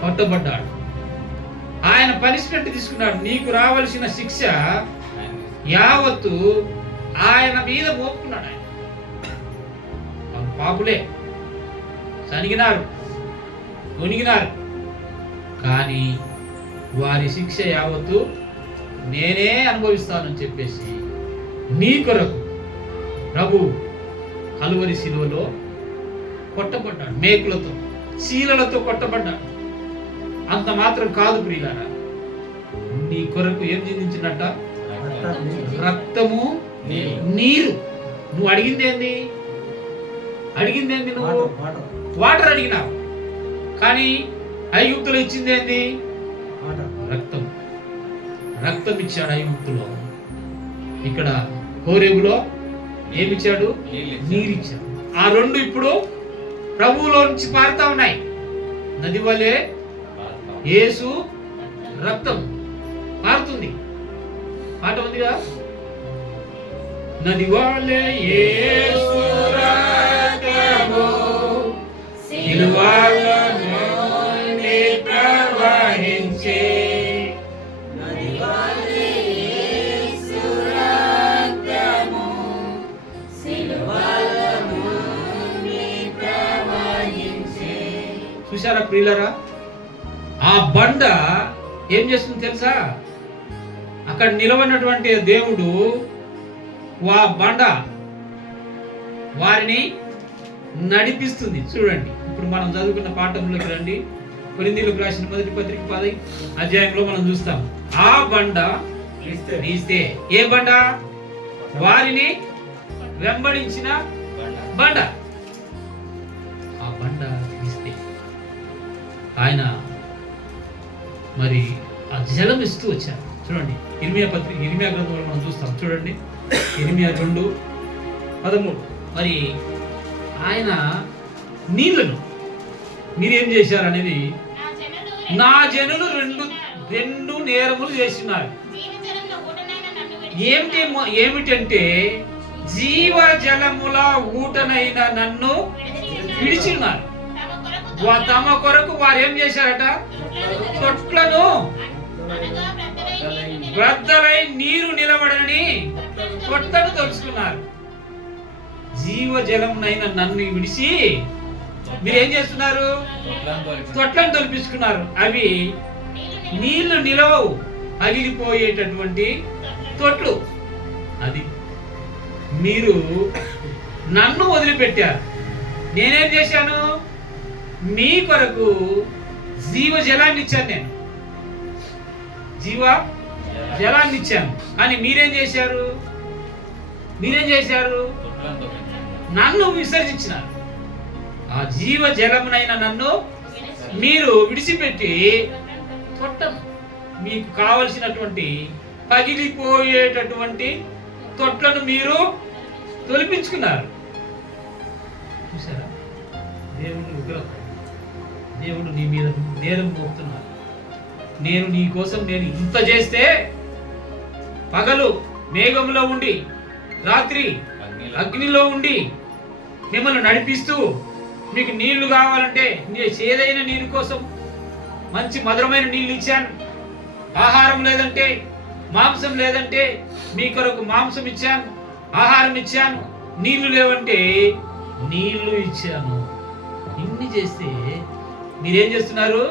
కొట్టబడ్డాడు. ఆయన పనిష్మెంట్ తీసుకున్నాడు. నీకు రావాల్సిన శిక్ష యావత్తు ఆయన మీద మోపుకున్నాడు. ఆయన పాపులే సనిగినారు, గొనిగినారు, కానీ వారి శిక్ష యావత్తు నేనే అనుభవిస్తానని చెప్పేసి నీ కొరకు ప్రభు కలువరి శిలువలో కొట్టబడ్డాడు. మేకులతో, శీలలతో కొట్టబడ్డాడు. అంత మాత్రం కాదు ప్రియులారా, నీ కొరకు ఏం చిందించినట్ట? రక్తము, నీరు. నువ్వు అడిగిందేంది? నువ్వు వాటర్ అడిగినావు, కానీ ఐగుప్తులో ఇచ్చిందేంది? రక్తం. రక్తం ఇచ్చాడు ఐగుప్తులో. ఇక్కడ హోరేబులో ఏమిచ్చాడు? నీరిచ్చాడు. ఆ రెండు ఇప్పుడు ప్రభువులో నుంచి పారుతా ఉన్నాయి. నది వలె యేసు రక్తం పారుతుంది. పాట ఉందిగా, నది వలె యేసు రక్తము సిలువలో నుండి ప్రవహించే, నది వలె యేసు రక్తము సిలువలో నుండి ప్రవహించే. చూశారా ప్రియులరా? ఆ బండ ఏం చేస్తుంది తెలుసా? అక్కడ నిలబడినటువంటి దేవుడు ఆ బండ వారిని నడిపిస్తుంది. చూడండి, ఇప్పుడు మనం చదువుకున్న పాఠంలోకి రండి. కొరింథీయులకు రాసిన మొదటి పత్రిక 10వ అధ్యాయంలో మనం చూస్తాం. ఆ బండ తీస్తే, ఏ బండ? వారిని వెంబడించిన బండ. ఆ బండ తీస్తే ఆయన మరి ఆ జలం ఇస్తూ వచ్చారు. చూడండి, ఇర్మియా గ్రంథంలో మనం చూస్తాం. చూడండి, ఇర్మియా 2:13. మరి ఆయన నీళ్లను మీరేం చేశారు అనేది, నా జనులు రెండు నేరములు చేస్తున్నారు. ఏమిటంటే జీవ జలముల ఊటనైన నన్ను విడిచిన్నారు. తమ కొరకు వారు ఏం చేశారట? తొట్లను బ్రద్దలై నీరు నిలబడని తొట్లను తలుచుకున్నారు. జీవ జలమునైన నన్ను విడిచి మీరేం చేస్తున్నారు? తొట్లను తొలిపించుకున్నారు. అవి నీళ్లు నిలవవు, పగిలిపోయేటటువంటి తొట్లు. అది మీరు నన్ను వదిలిపెట్టారు. నేనేం చేశాను? మీ కొరకు జీవ జలాన్ని ఇచ్చాను. నేను జీవ జలాన్ని ఇచ్చాను, కానీ మీరేం చేశారు? నన్ను విసర్జించినారు. ఆ జీవ జలమునైన నన్ను మీరు విడిచిపెట్టి తొట్టను, మీకు కావలసినటువంటి పగిలిపోయేటటువంటి తొట్లను మీరు తొలిపించుకున్నారు. చూసారా? దేవుని ఉగ్రత. దేవుడు నీ మీద నేరం మోపుతున్నాడు. నేను నీ కోసం నేను ఇంత చేస్తే, పగలు మేఘంలో ఉండి రాత్రి అగ్నిలో ఉండి మిమ్మల్ని నడిపిస్తూ, మీకు నీళ్లు కావాలంటే చేదైన నీరు కోసం మంచి మధురమైన నీళ్ళు ఇచ్చాను. ఆహారం లేదంటే, మాంసం లేదంటే మీ కొరకు మాంసం ఇచ్చాను, ఆహారం ఇచ్చాను. నీళ్లు లేవంటే నీళ్లు ఇచ్చాను. ఇన్ని చేస్తే మీరేం చేస్తున్నారు?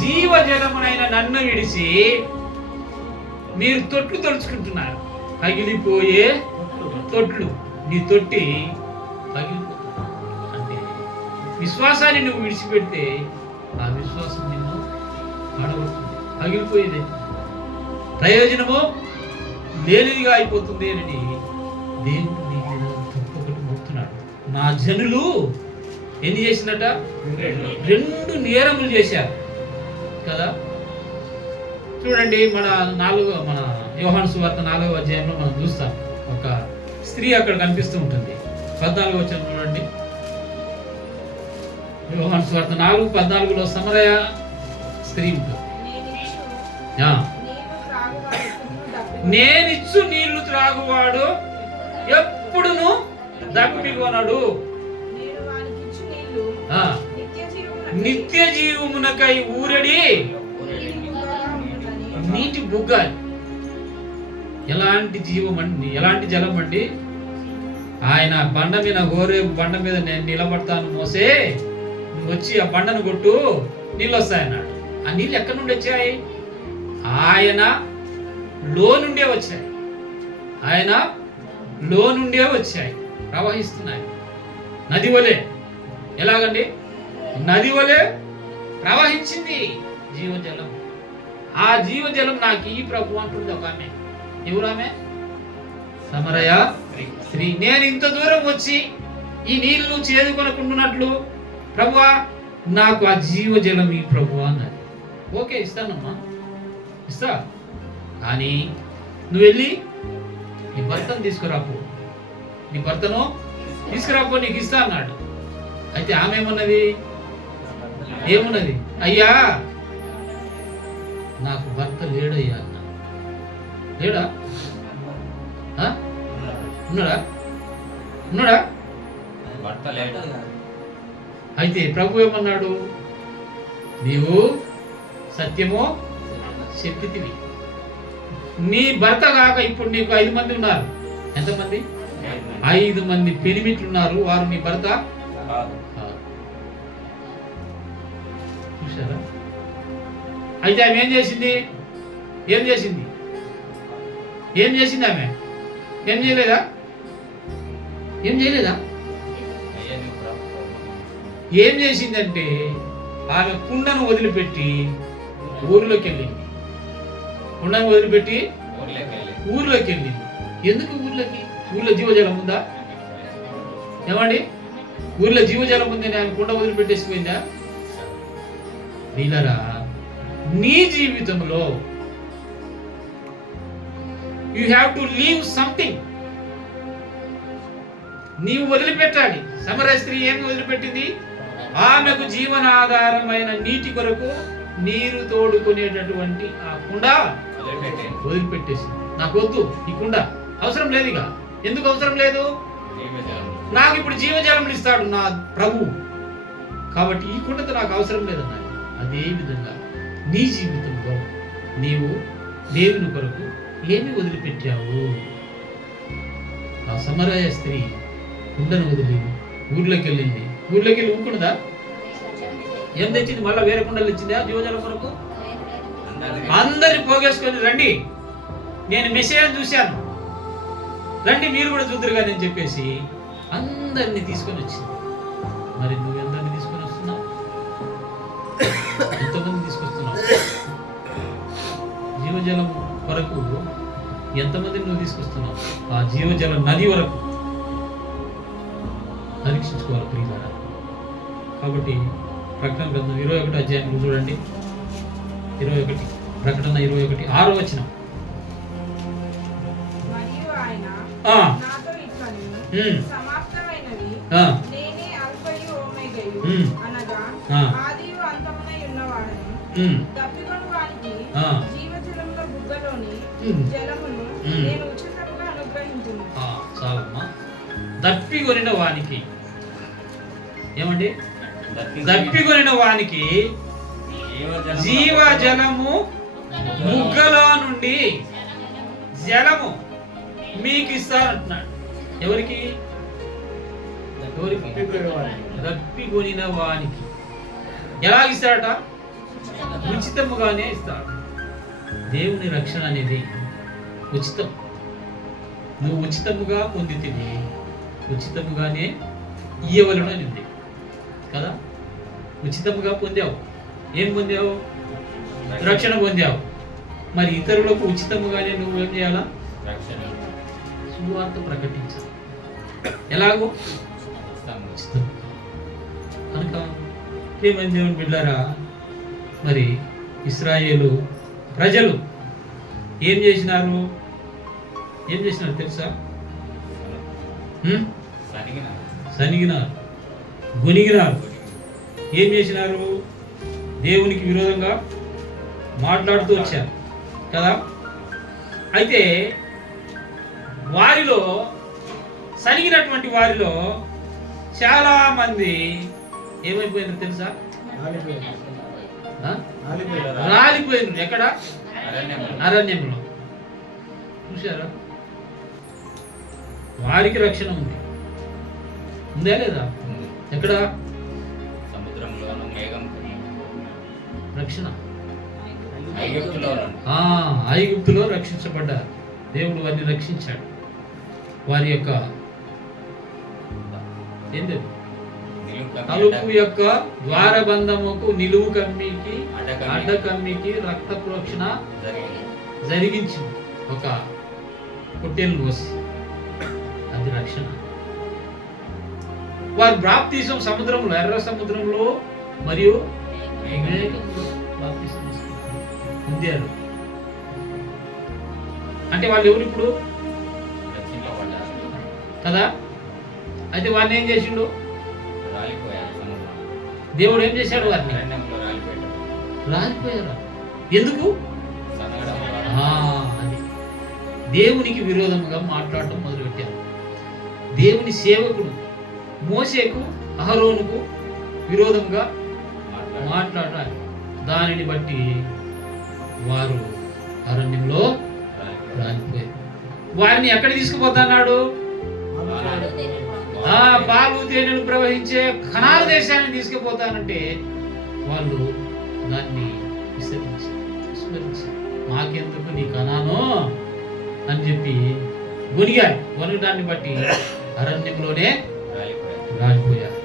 జీవ జలమునైన నన్ను విడిచి మీరు తొట్లు తొలుచుకుంటున్నారు. పగిలిపోయే తొట్లు. నీ తొట్టి పగిలిపోతుంది. అంటే విశ్వాసాన్ని నువ్వు విడిచిపెడితే ఆ విశ్వాసం నిన్ను పడగొడుతుంది, పగిలిపోయేది, ప్రయోజనము లేనిదిగా అయిపోతుంది అని దేవుడు నీ మీద తప్పొకటి మోపుతున్నాడు. నా జనులు ఎన్ని చేసినట? 2 నేరములు చేశారు కదా. చూడండి, మన యోహాను సువార్త 4వ అధ్యాయంలో మనం చూస్తాం. ఒక స్త్రీ అక్కడ కనిపిస్తూ ఉంటుంది. 14వ వచనం చూడండి. యోహాను సువార్త 4:14లో సమరయ స్త్రీ ఉంటుంది. ఆ. నీవు త్రాగువాడు ఎప్పుడునూ దప్పికొనడు. నేనిచ్చు నీళ్లు త్రాగువాడు ఎప్పుడును దప్పికొనడు. నేను వానికిచ్చు నీళ్లు ఆ. నిత్య జీవమునకై ఊరడి నీటి బుగ్గ. ఎలాంటి జీవం అండి, ఎలాంటి జలం అండి? ఆయన బండ మీద హోరేబు బండ మీద నేను నిలబడతాను మోసే, నువ్వు వచ్చి ఆ బండను కొట్టు, నీళ్ళు వస్తాయన్నాడు. ఆ నీళ్ళు ఎక్కడి నుండి వచ్చాయి? ఆయన లో నుండే వచ్చాయి. ఆయన లో నుండే వచ్చాయి, ప్రవహిస్తున్నాయి. నది వలె. ఎలాగండి? నది వలె ప్రవహించింది జీవజలం. ఆ జీవజలం నాకు ఈ ప్రభు అంటుంది ఒక ఆమె. ఎవరు ఆమె? సమరయ స్త్రీ. నేను ఇంత దూరం వచ్చి ఈ నీళ్లు చేదుకొనకుంటున్నట్లు ప్రభువా నాకు ఆ జీవజలం ఈ ప్రభువా అన్నది. ఓకే, ఇస్తానమ్మా, ఇస్తా. కానీ నువ్వు వెళ్ళి నీ భర్తను తీసుకురాపో, నీ భర్తను తీసుకురాపో, నీకు ఇస్తా అన్నాడు. అయితే ఆమె ఏమున్నది? అయ్యా నాకు భర్త లేడయ్యా అన్న. లేడా? ఉన్నాడా? ఉన్నాడా? భర్త లేడు. అయితే ప్రభు ఏమన్నాడు? నీవు సత్యము చెప్పితివి. నీ భర్త కాక ఇప్పుడు నీకు 5 మంది ఉన్నారు. ఎంతమంది? 5 మంది పెనిమిట్లు ఉన్నారు. వారు నీ భర్త కాదు. చూసారా? అయితే ఆమె ఏం చేసింది? ఏం చేసింది ఆమె? ఏం చేయలేదా? అయ్యా నువ్వు ప్రభు. ఏం చేసిందంటే ఆమె కుండను వదిలిపెట్టి ఊరిలోకి వెళ్ళింది. కుండను వదిలిపెట్టి ఊర్లోకి వెళ్ళింది. ఎందుకు ఊర్లోకి? ఊర్లో జీవజలం ఉందా? ఏమండి? ఊర్లో జీవజలం ఉందని ఆమె కుండ వదిలిపెట్టేసిపోయిందా? వీళ్ళరా, నీ జీవితంలో you have to leave something. నీవు వదిలిపెట్టాలి. సమరయ స్త్రీ ఏమి వదిలిపెట్టింది? ఆమెకు జీవనాధారమైన నీటి కొరకు నీరు తోడుకునేటటువంటి ఆ కుండ వదిలిపెట్టేసింది. నాకు వద్దు, ఈ కుండ అవసరం లేదు. ఇక ఎందుకు అవసరం లేదు? నాకు ఇప్పుడు జీవజలం ఇస్తాడు నా ప్రభు, కాబట్టి ఈ కుండతో నాకు అవసరం లేదన్నాడు. అదే విధంగా నీ జీవితంలో నీవు దేవుని కొరకు ఏమి వదిలిపెట్టావు? ఆ సమరయ స్త్రీ కుండను వదిలి ఊర్లోకి వెళ్ళింది. ఊర్లోకి వెళ్ళి ఊరుకున్నదా? ఏం తెచ్చింది? మళ్ళీ వేరే కుండలు ఇచ్చిందా జీవజలం కొరకు? అందరిని పోగేసుకొని రండి, నేను మెసేజ్ చూశాను, రండి మీరు కూడా చూద్దరుగా అని చెప్పేసి అందరిని తీసుకొని వచ్చింది. మరి నువ్వు ఎందరిని తీసుకొని వస్తున్నావు? ఎంతమంది తీసుకొస్తున్నావు? జీవజలం వరకు ఎంతమందిని నువ్వు తీసుకొస్తున్నావు? ఆ జీవజల నది వరకు పరీక్షించుకోవాలి ప్రియులారా. కాబట్టి ప్రకటన గ్రంథం 21 అధ్యాయం చూడండి. 21 ప్రకటన 21 6వ వచనం. మరియు ఆయన నాతో ఇట్లనెను, సమాప్తమైనది, నేనే అల్ఫయు ఓమెగయు, అనగా ఆదియు అంతమునై ఉన్నవాడను. దప్పికొను వానికి జీవజలముల బుగ్గలోని జలమును నేను ఉచితముగా అనుగ్రహించును. చాలమ్మా. దప్పికొనిన వానికి ఏమండి? దప్పికొనిన వానికి జీవజలము బుగ్గలో నుండి జలము మీకు ఇస్తానంటున్నాడు. ఎవరికి? దప్పికొనిన వానికి. ఎలా ఇస్తాడట? ఉచితముగానే ఇస్తాడు. దేవుని రక్షణ అనేది ఉచితం. నువ్వు ఉచితముగా పొందితివి, ఉచితముగానే ఇయ్యవలను ఉంది కదా. ఉచితముగా పొందావు. ఏం పొందావు? రక్షణ పొందావు. మరి ఇతరులకు ఉచితముగానే నువ్వు ఏం చేయాలా? సువార్త ప్రకటించాలి. ఎలాగో? ఉచితం కనుక ఏమైంది దేవుని బిడ్డారా? మరి ఇశ్రాయేలు ప్రజలు ఏం చేసినారు తెలుసా? సనిగినారు, గొనిగినారు. ఏం చేసినారు? దేవునికి విరోధంగా మాట్లాడుతూ వచ్చారు. కదా. అయితే వారిలో సరిగినటువంటి వారిలో చాలా మంది ఏమైపోయినారు తెలుసా? రాలిపోయినారు. ఎక్కడ? అరణ్యంలో. చూసారా? వారికి రక్షణ ఉంది, ఉందా లేదా? ఎక్కడ? సముద్రంలోను మేఘం రక్షణ ఐగుప్తులోను. ఐగుప్తులో రక్షించబడ్డారు. దేవుడు వారిని రక్షించాడు. వారి యొక్క ఏంటి తలుపు యొక్క ద్వారబంధముకు నిలువు కమ్మికి అడ్డకమ్మికి రక్త ప్రోక్షణ జరిగించింది. ఒక పొట్టేలు పోసి, అది రక్షణ. వారు బాప్తిసం సముద్రంలో, ఎర్ర సముద్రంలో మరియు పొందారు. అంటే వాళ్ళు ఎవరు ఇప్పుడు కదా? అయితే వారిని ఏం చేసిండు? దేవుడు ఏం చేశాడు? వారిని రాలిపోయారు. ఎందుకు? అది దేవునికి విరోధంగా మాట్లాడటం మొదలుపెట్టారు. దేవుని సేవకుడు మోసేకు అహరోనుకు విరోధంగా మాట్లాడాలి. దానిని బట్టి వారు అరణ్యంలో రాలిపోయారు. వారిని ఎక్కడ తీసుకుపోతున్నాడు? పాలు తేనెలు ప్రవహించే కనాను దేశాన్ని తీసుకుపోతానంటే వాళ్ళు దాన్ని విస్మరించారు. మాకెందుకు నీ కనాను అని చెప్పి గొనిగారు. గొనగడాన్ని బట్టి అరణ్యంలోనే రాలిపోయారు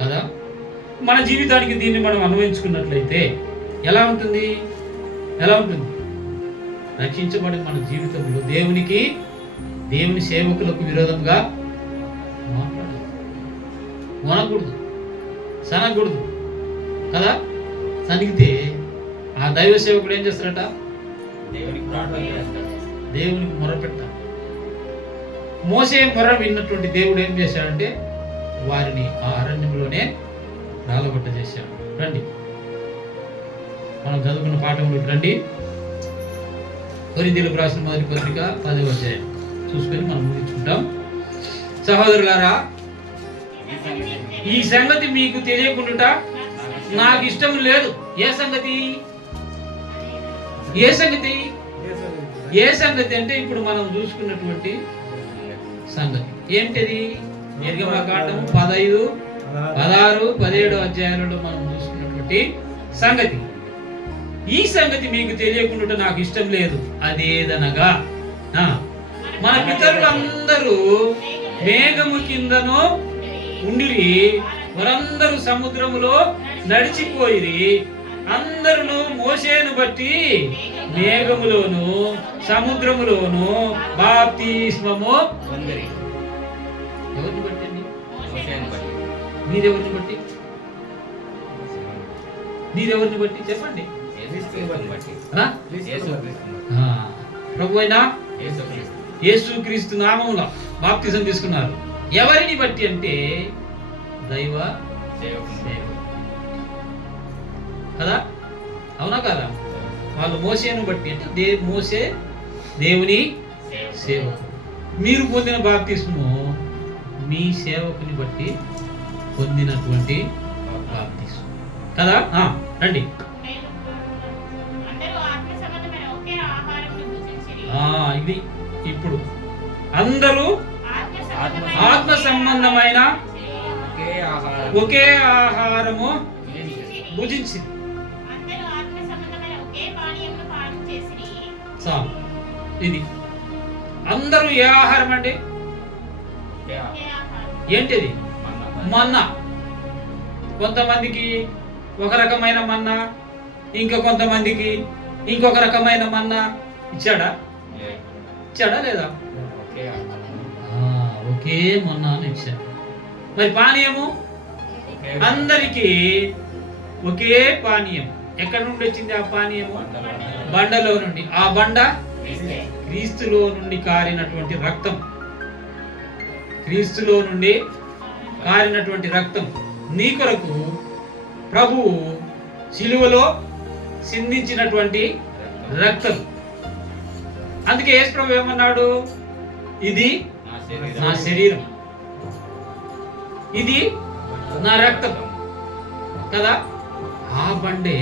కదా. మన జీవితానికి దీన్ని మనం అన్వయించుకున్నట్లయితే ఎలా ఉంటుంది? రక్షించబడి మన జీవితంలో దేవుని సేవకులకు విరోధంగా మాట్లాడాలి. వనకూడదు, సనకూడదు కదా. సనిగితే ఆ దైవ సేవకుడు ఏం చేస్తారట? దేవునికి మొరపెట్టాలి. మోసే మొర విన్నటువంటి దేవుడు ఏం చేశాడంటే వారిని ఆ అరణ్యంలోనే రాలగొట్ట చేశాడు. రండి మనం చదువుకున్న పాఠంలోకి రండి. కొరింథీయులకు రాసిన మొదటి పత్రిక 10వ అధ్యాయం చూసుకొని మనం ముగించుకుంటాం. సహోదరులారా, ఈ సంగతి మీకు తెలియకుండా నాకు ఇష్టం లేదు. ఏ సంగతి? అంటే ఇప్పుడు మనం చూసుకున్నటువంటి సంగతి ఏంటిది? నిర్గమకాండము 15, 16, 17 అధ్యాయాలలో మనం చూసుకున్నటువంటి సంగతి. ఈ సంగతి మీకు తెలియకుండా నాకు ఇష్టం లేదు. అదేదనగా మన పితరులందరూ మేఘము కిందను ఉండిరి, వారందరూ సముద్రములో నడిచిపోయిరి. అందరూ మోషేను బట్టి మేఘములోను సముద్రములోను బాప్తిస్మము పొందిరి. ఎవరిని బట్టి అండి? మీరెవరిని బట్టి? మీరెవరిని బట్టి చెప్పండి. ప్రభు అయినా యేసుక్రీస్తు నామములో బాప్తిజం తీసుకున్నారు. ఎవరిని బట్టి అంటే దైవ కదా. అవునా కదా? వాళ్ళు మోసేను బట్టి అంటే మోసే దేవుని సేవకుడు. మీరు పొందిన బాప్తిస్ము మీ సేవకుని బట్టి పొందినటువంటి బాప్తిస్ము కదా. రండి. ఇది ఇప్పుడు అందరూ ఆత్మ సంబంధమైన ఒకే ఆహారము భుజించింది. ఇది అందరూ ఏ ఆహారం అండి? ఏంటిది? మన్నా. కొంతమందికి ఒక రకమైన మన్నా, ఇంకా కొంతమందికి ఇంకొక రకమైన మన్నా ఇచ్చాడా లేదా? ఒకే మన్నాను ఇచ్చాడు. మరి పానీయము అందరికీ ఒకే పానీయం. ఎక్కడి నుండి వచ్చింది ఆ పానీయము? బండలో నుండి. ఆ బండ క్రీస్తులో నుండి కారినటువంటి రక్తం. క్రీస్తులో నుండి కారినటువంటి రక్తం. నీ కొరకు ప్రభువు శిలువలో సిందించినటువంటి రక్తం. అందుకే యేసు ప్రభు ఏమన్నాడు, ఇది నా శరీరం, ఇది నా రక్తం కదా. ఆ బండే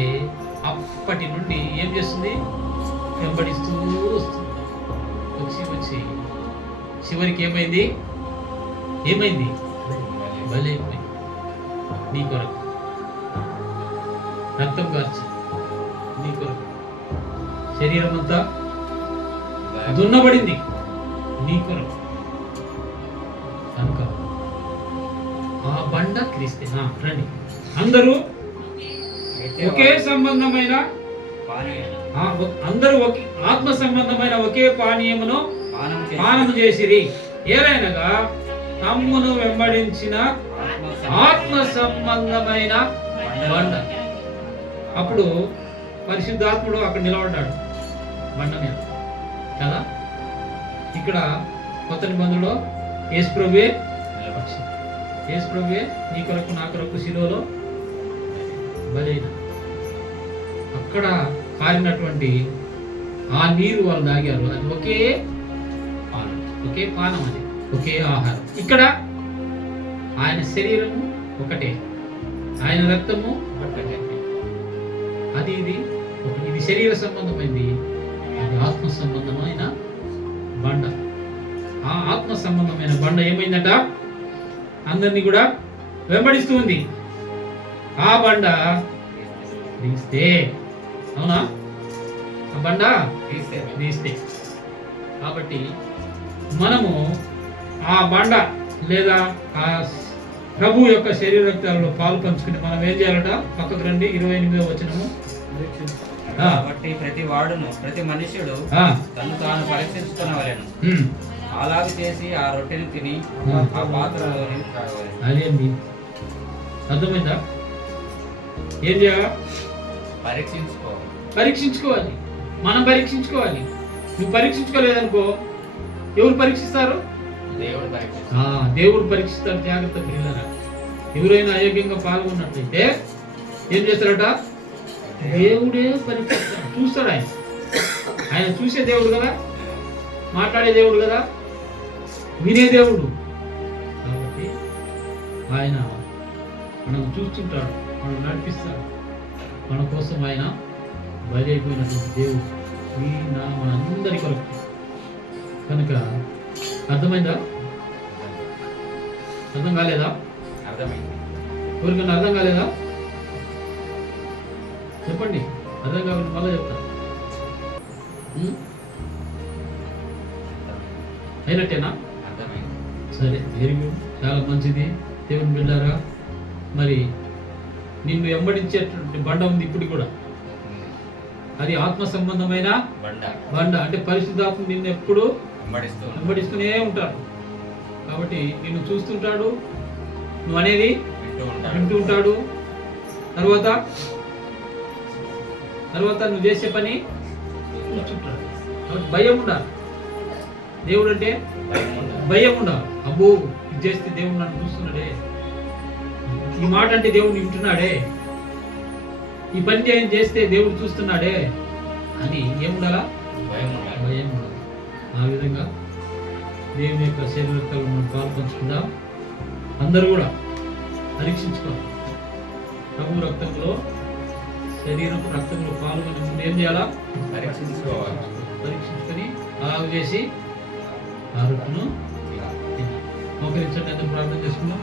అప్పటి నుండి ఏం చేస్తుంది, వెంబడిస్తూ వస్తుంది. వచ్చి చివరికి ఏమైంది బలైపోయింది. నీ కొరకు రక్తం కార్చి, నీ కొరకు శరీరం అంతా దున్నబడింది నీ కొరకు. కనుక ఆ బండ క్రీస్తే. రండి అందరూ ఒకే సంబంధమైన, అందరూ ఒకే ఆత్మ సంబంధమైన ఒకే పానీయమును పానము చేసిరి. ఏలైనగా తమ్మును వెంబడించిన ఆత్మ సంబంధమైన బండ. అప్పుడు పరిశుద్ధాత్ముడు అక్కడ నిలబడ్డాడు బండ మీద కదా. ఇక్కడ కొత్త నిబంధనలో యేసు ప్రభువే నీ కొరకు నా కొరకు శిలువలో బలైన. అక్కడ కారినటువంటి ఆ నీరు వాళ్ళు తాగారు. అది ఒకే పానం, అది ఒకే ఆహారం. ఇక్కడ ఆయన శరీరము ఒకటే, ఆయన రక్తము ఒకటే. అది ఇది శరీర సంబంధమైంది, అది ఆత్మ సంబంధమైన బండ. ఆ ఆత్మ సంబంధమైన బండ ఏమైందట, అందరినీ కూడా వెంబడిస్తూ ఉంది. ఆ బండ క్రీస్తే. అవునా? ఆ బండ క్రీస్తే. కాబట్టి మనము ఆ బండ లేదా ఆ ప్రభు యొక్క శరీర రక్తాలలో పాలు పంచుకుని మనం ఏం చేయాలట, పక్కకు రండి. 28వ వచనము. కాబట్టి ప్రతి మనుష్యుడు తను తాను పరీక్షించుకునవలెను. అలాగే చేసి ఆ రొట్టెని తిని ఆ పాత్రలోని త్రాగవలెను. అదేంటి అర్థమైందా? ఏం చేయాలి? పరీక్షించుకోవాలి. మనం పరీక్షించుకోవాలి. నువ్వు పరీక్షించుకోలేదనుకో, ఎవరు పరీక్షిస్తారు? దేవుడు పరీక్షిస్తారు. జాగ్రత్త పిల్లరా. ఎవరైనా అయోగ్యంగా పాల్గొన్నట్లయితే ఏం చేస్తారట, దేవుడే పరీక్షిస్తాడు. చూస్తాడు. ఆయన చూసే దేవుడు కదా, మాట్లాడే దేవుడు కదా, వినే దేవుడు. కాబట్టి ఆయన మనం చూస్తుంటాడు, మనం నడిపిస్తాడు. మన కోసం ఆయన బలి అయిపోయినటువంటి దేవుడు మనందరి కొరకు. కనుక అర్థమైందా? అర్థం కాలేదా? ఎవరికన్నా అర్థం కాలేదా? చెప్పండి. అర్థం కావాలి మళ్ళీ చెప్తా. అయినట్టేనా? సరే, వెరీ గుడ్. చాలా మంచిది. దేవుని బిడ్డారా, మరి నిన్ను వెంబడించేటువంటి బండ ఉంది ఇప్పుడు కూడా. అది ఆత్మ సంబంధమైన బండ. అంటే పరిశుద్ధాత్మ నిన్ను ఎప్పుడు వెంబడిస్తూనే ఉంటాడు. కాబట్టి నిన్ను చూస్తుంటాడు, నువ్వు అనేది వింటూ ఉంటాడు. తర్వాత నువ్వు చేసే పని చూస్తుంటాడు. కాబట్టి భయం ఉండాలి. దేవుడు అంటే భయం ఉండాలి. అబ్బో, ఇది చేస్తే దేవుడు నన్ను చూస్తున్నాడే, ఈ మాట అంటే దేవుడు వింటున్నాడే, ఈ పని చేస్తే దేవుడు చూస్తున్నాడే అని ఏముండాలా? భయం ఉండాలి. ఆ విధంగా దేవుని యొక్క శరీరతలో మనం పాల్పంచుకుందాం. అందరూ కూడా పరీక్షించుకోవాలి. ప్రభు రక్తంలో రక్తంలో పాల్గొని ముందు ఏం చేయాలా? పరీక్షించుకొని అలాగ చేసి ఆ రొట్టెను మోకరించండి. అందరూ ప్రార్థన చేసుకుందాం.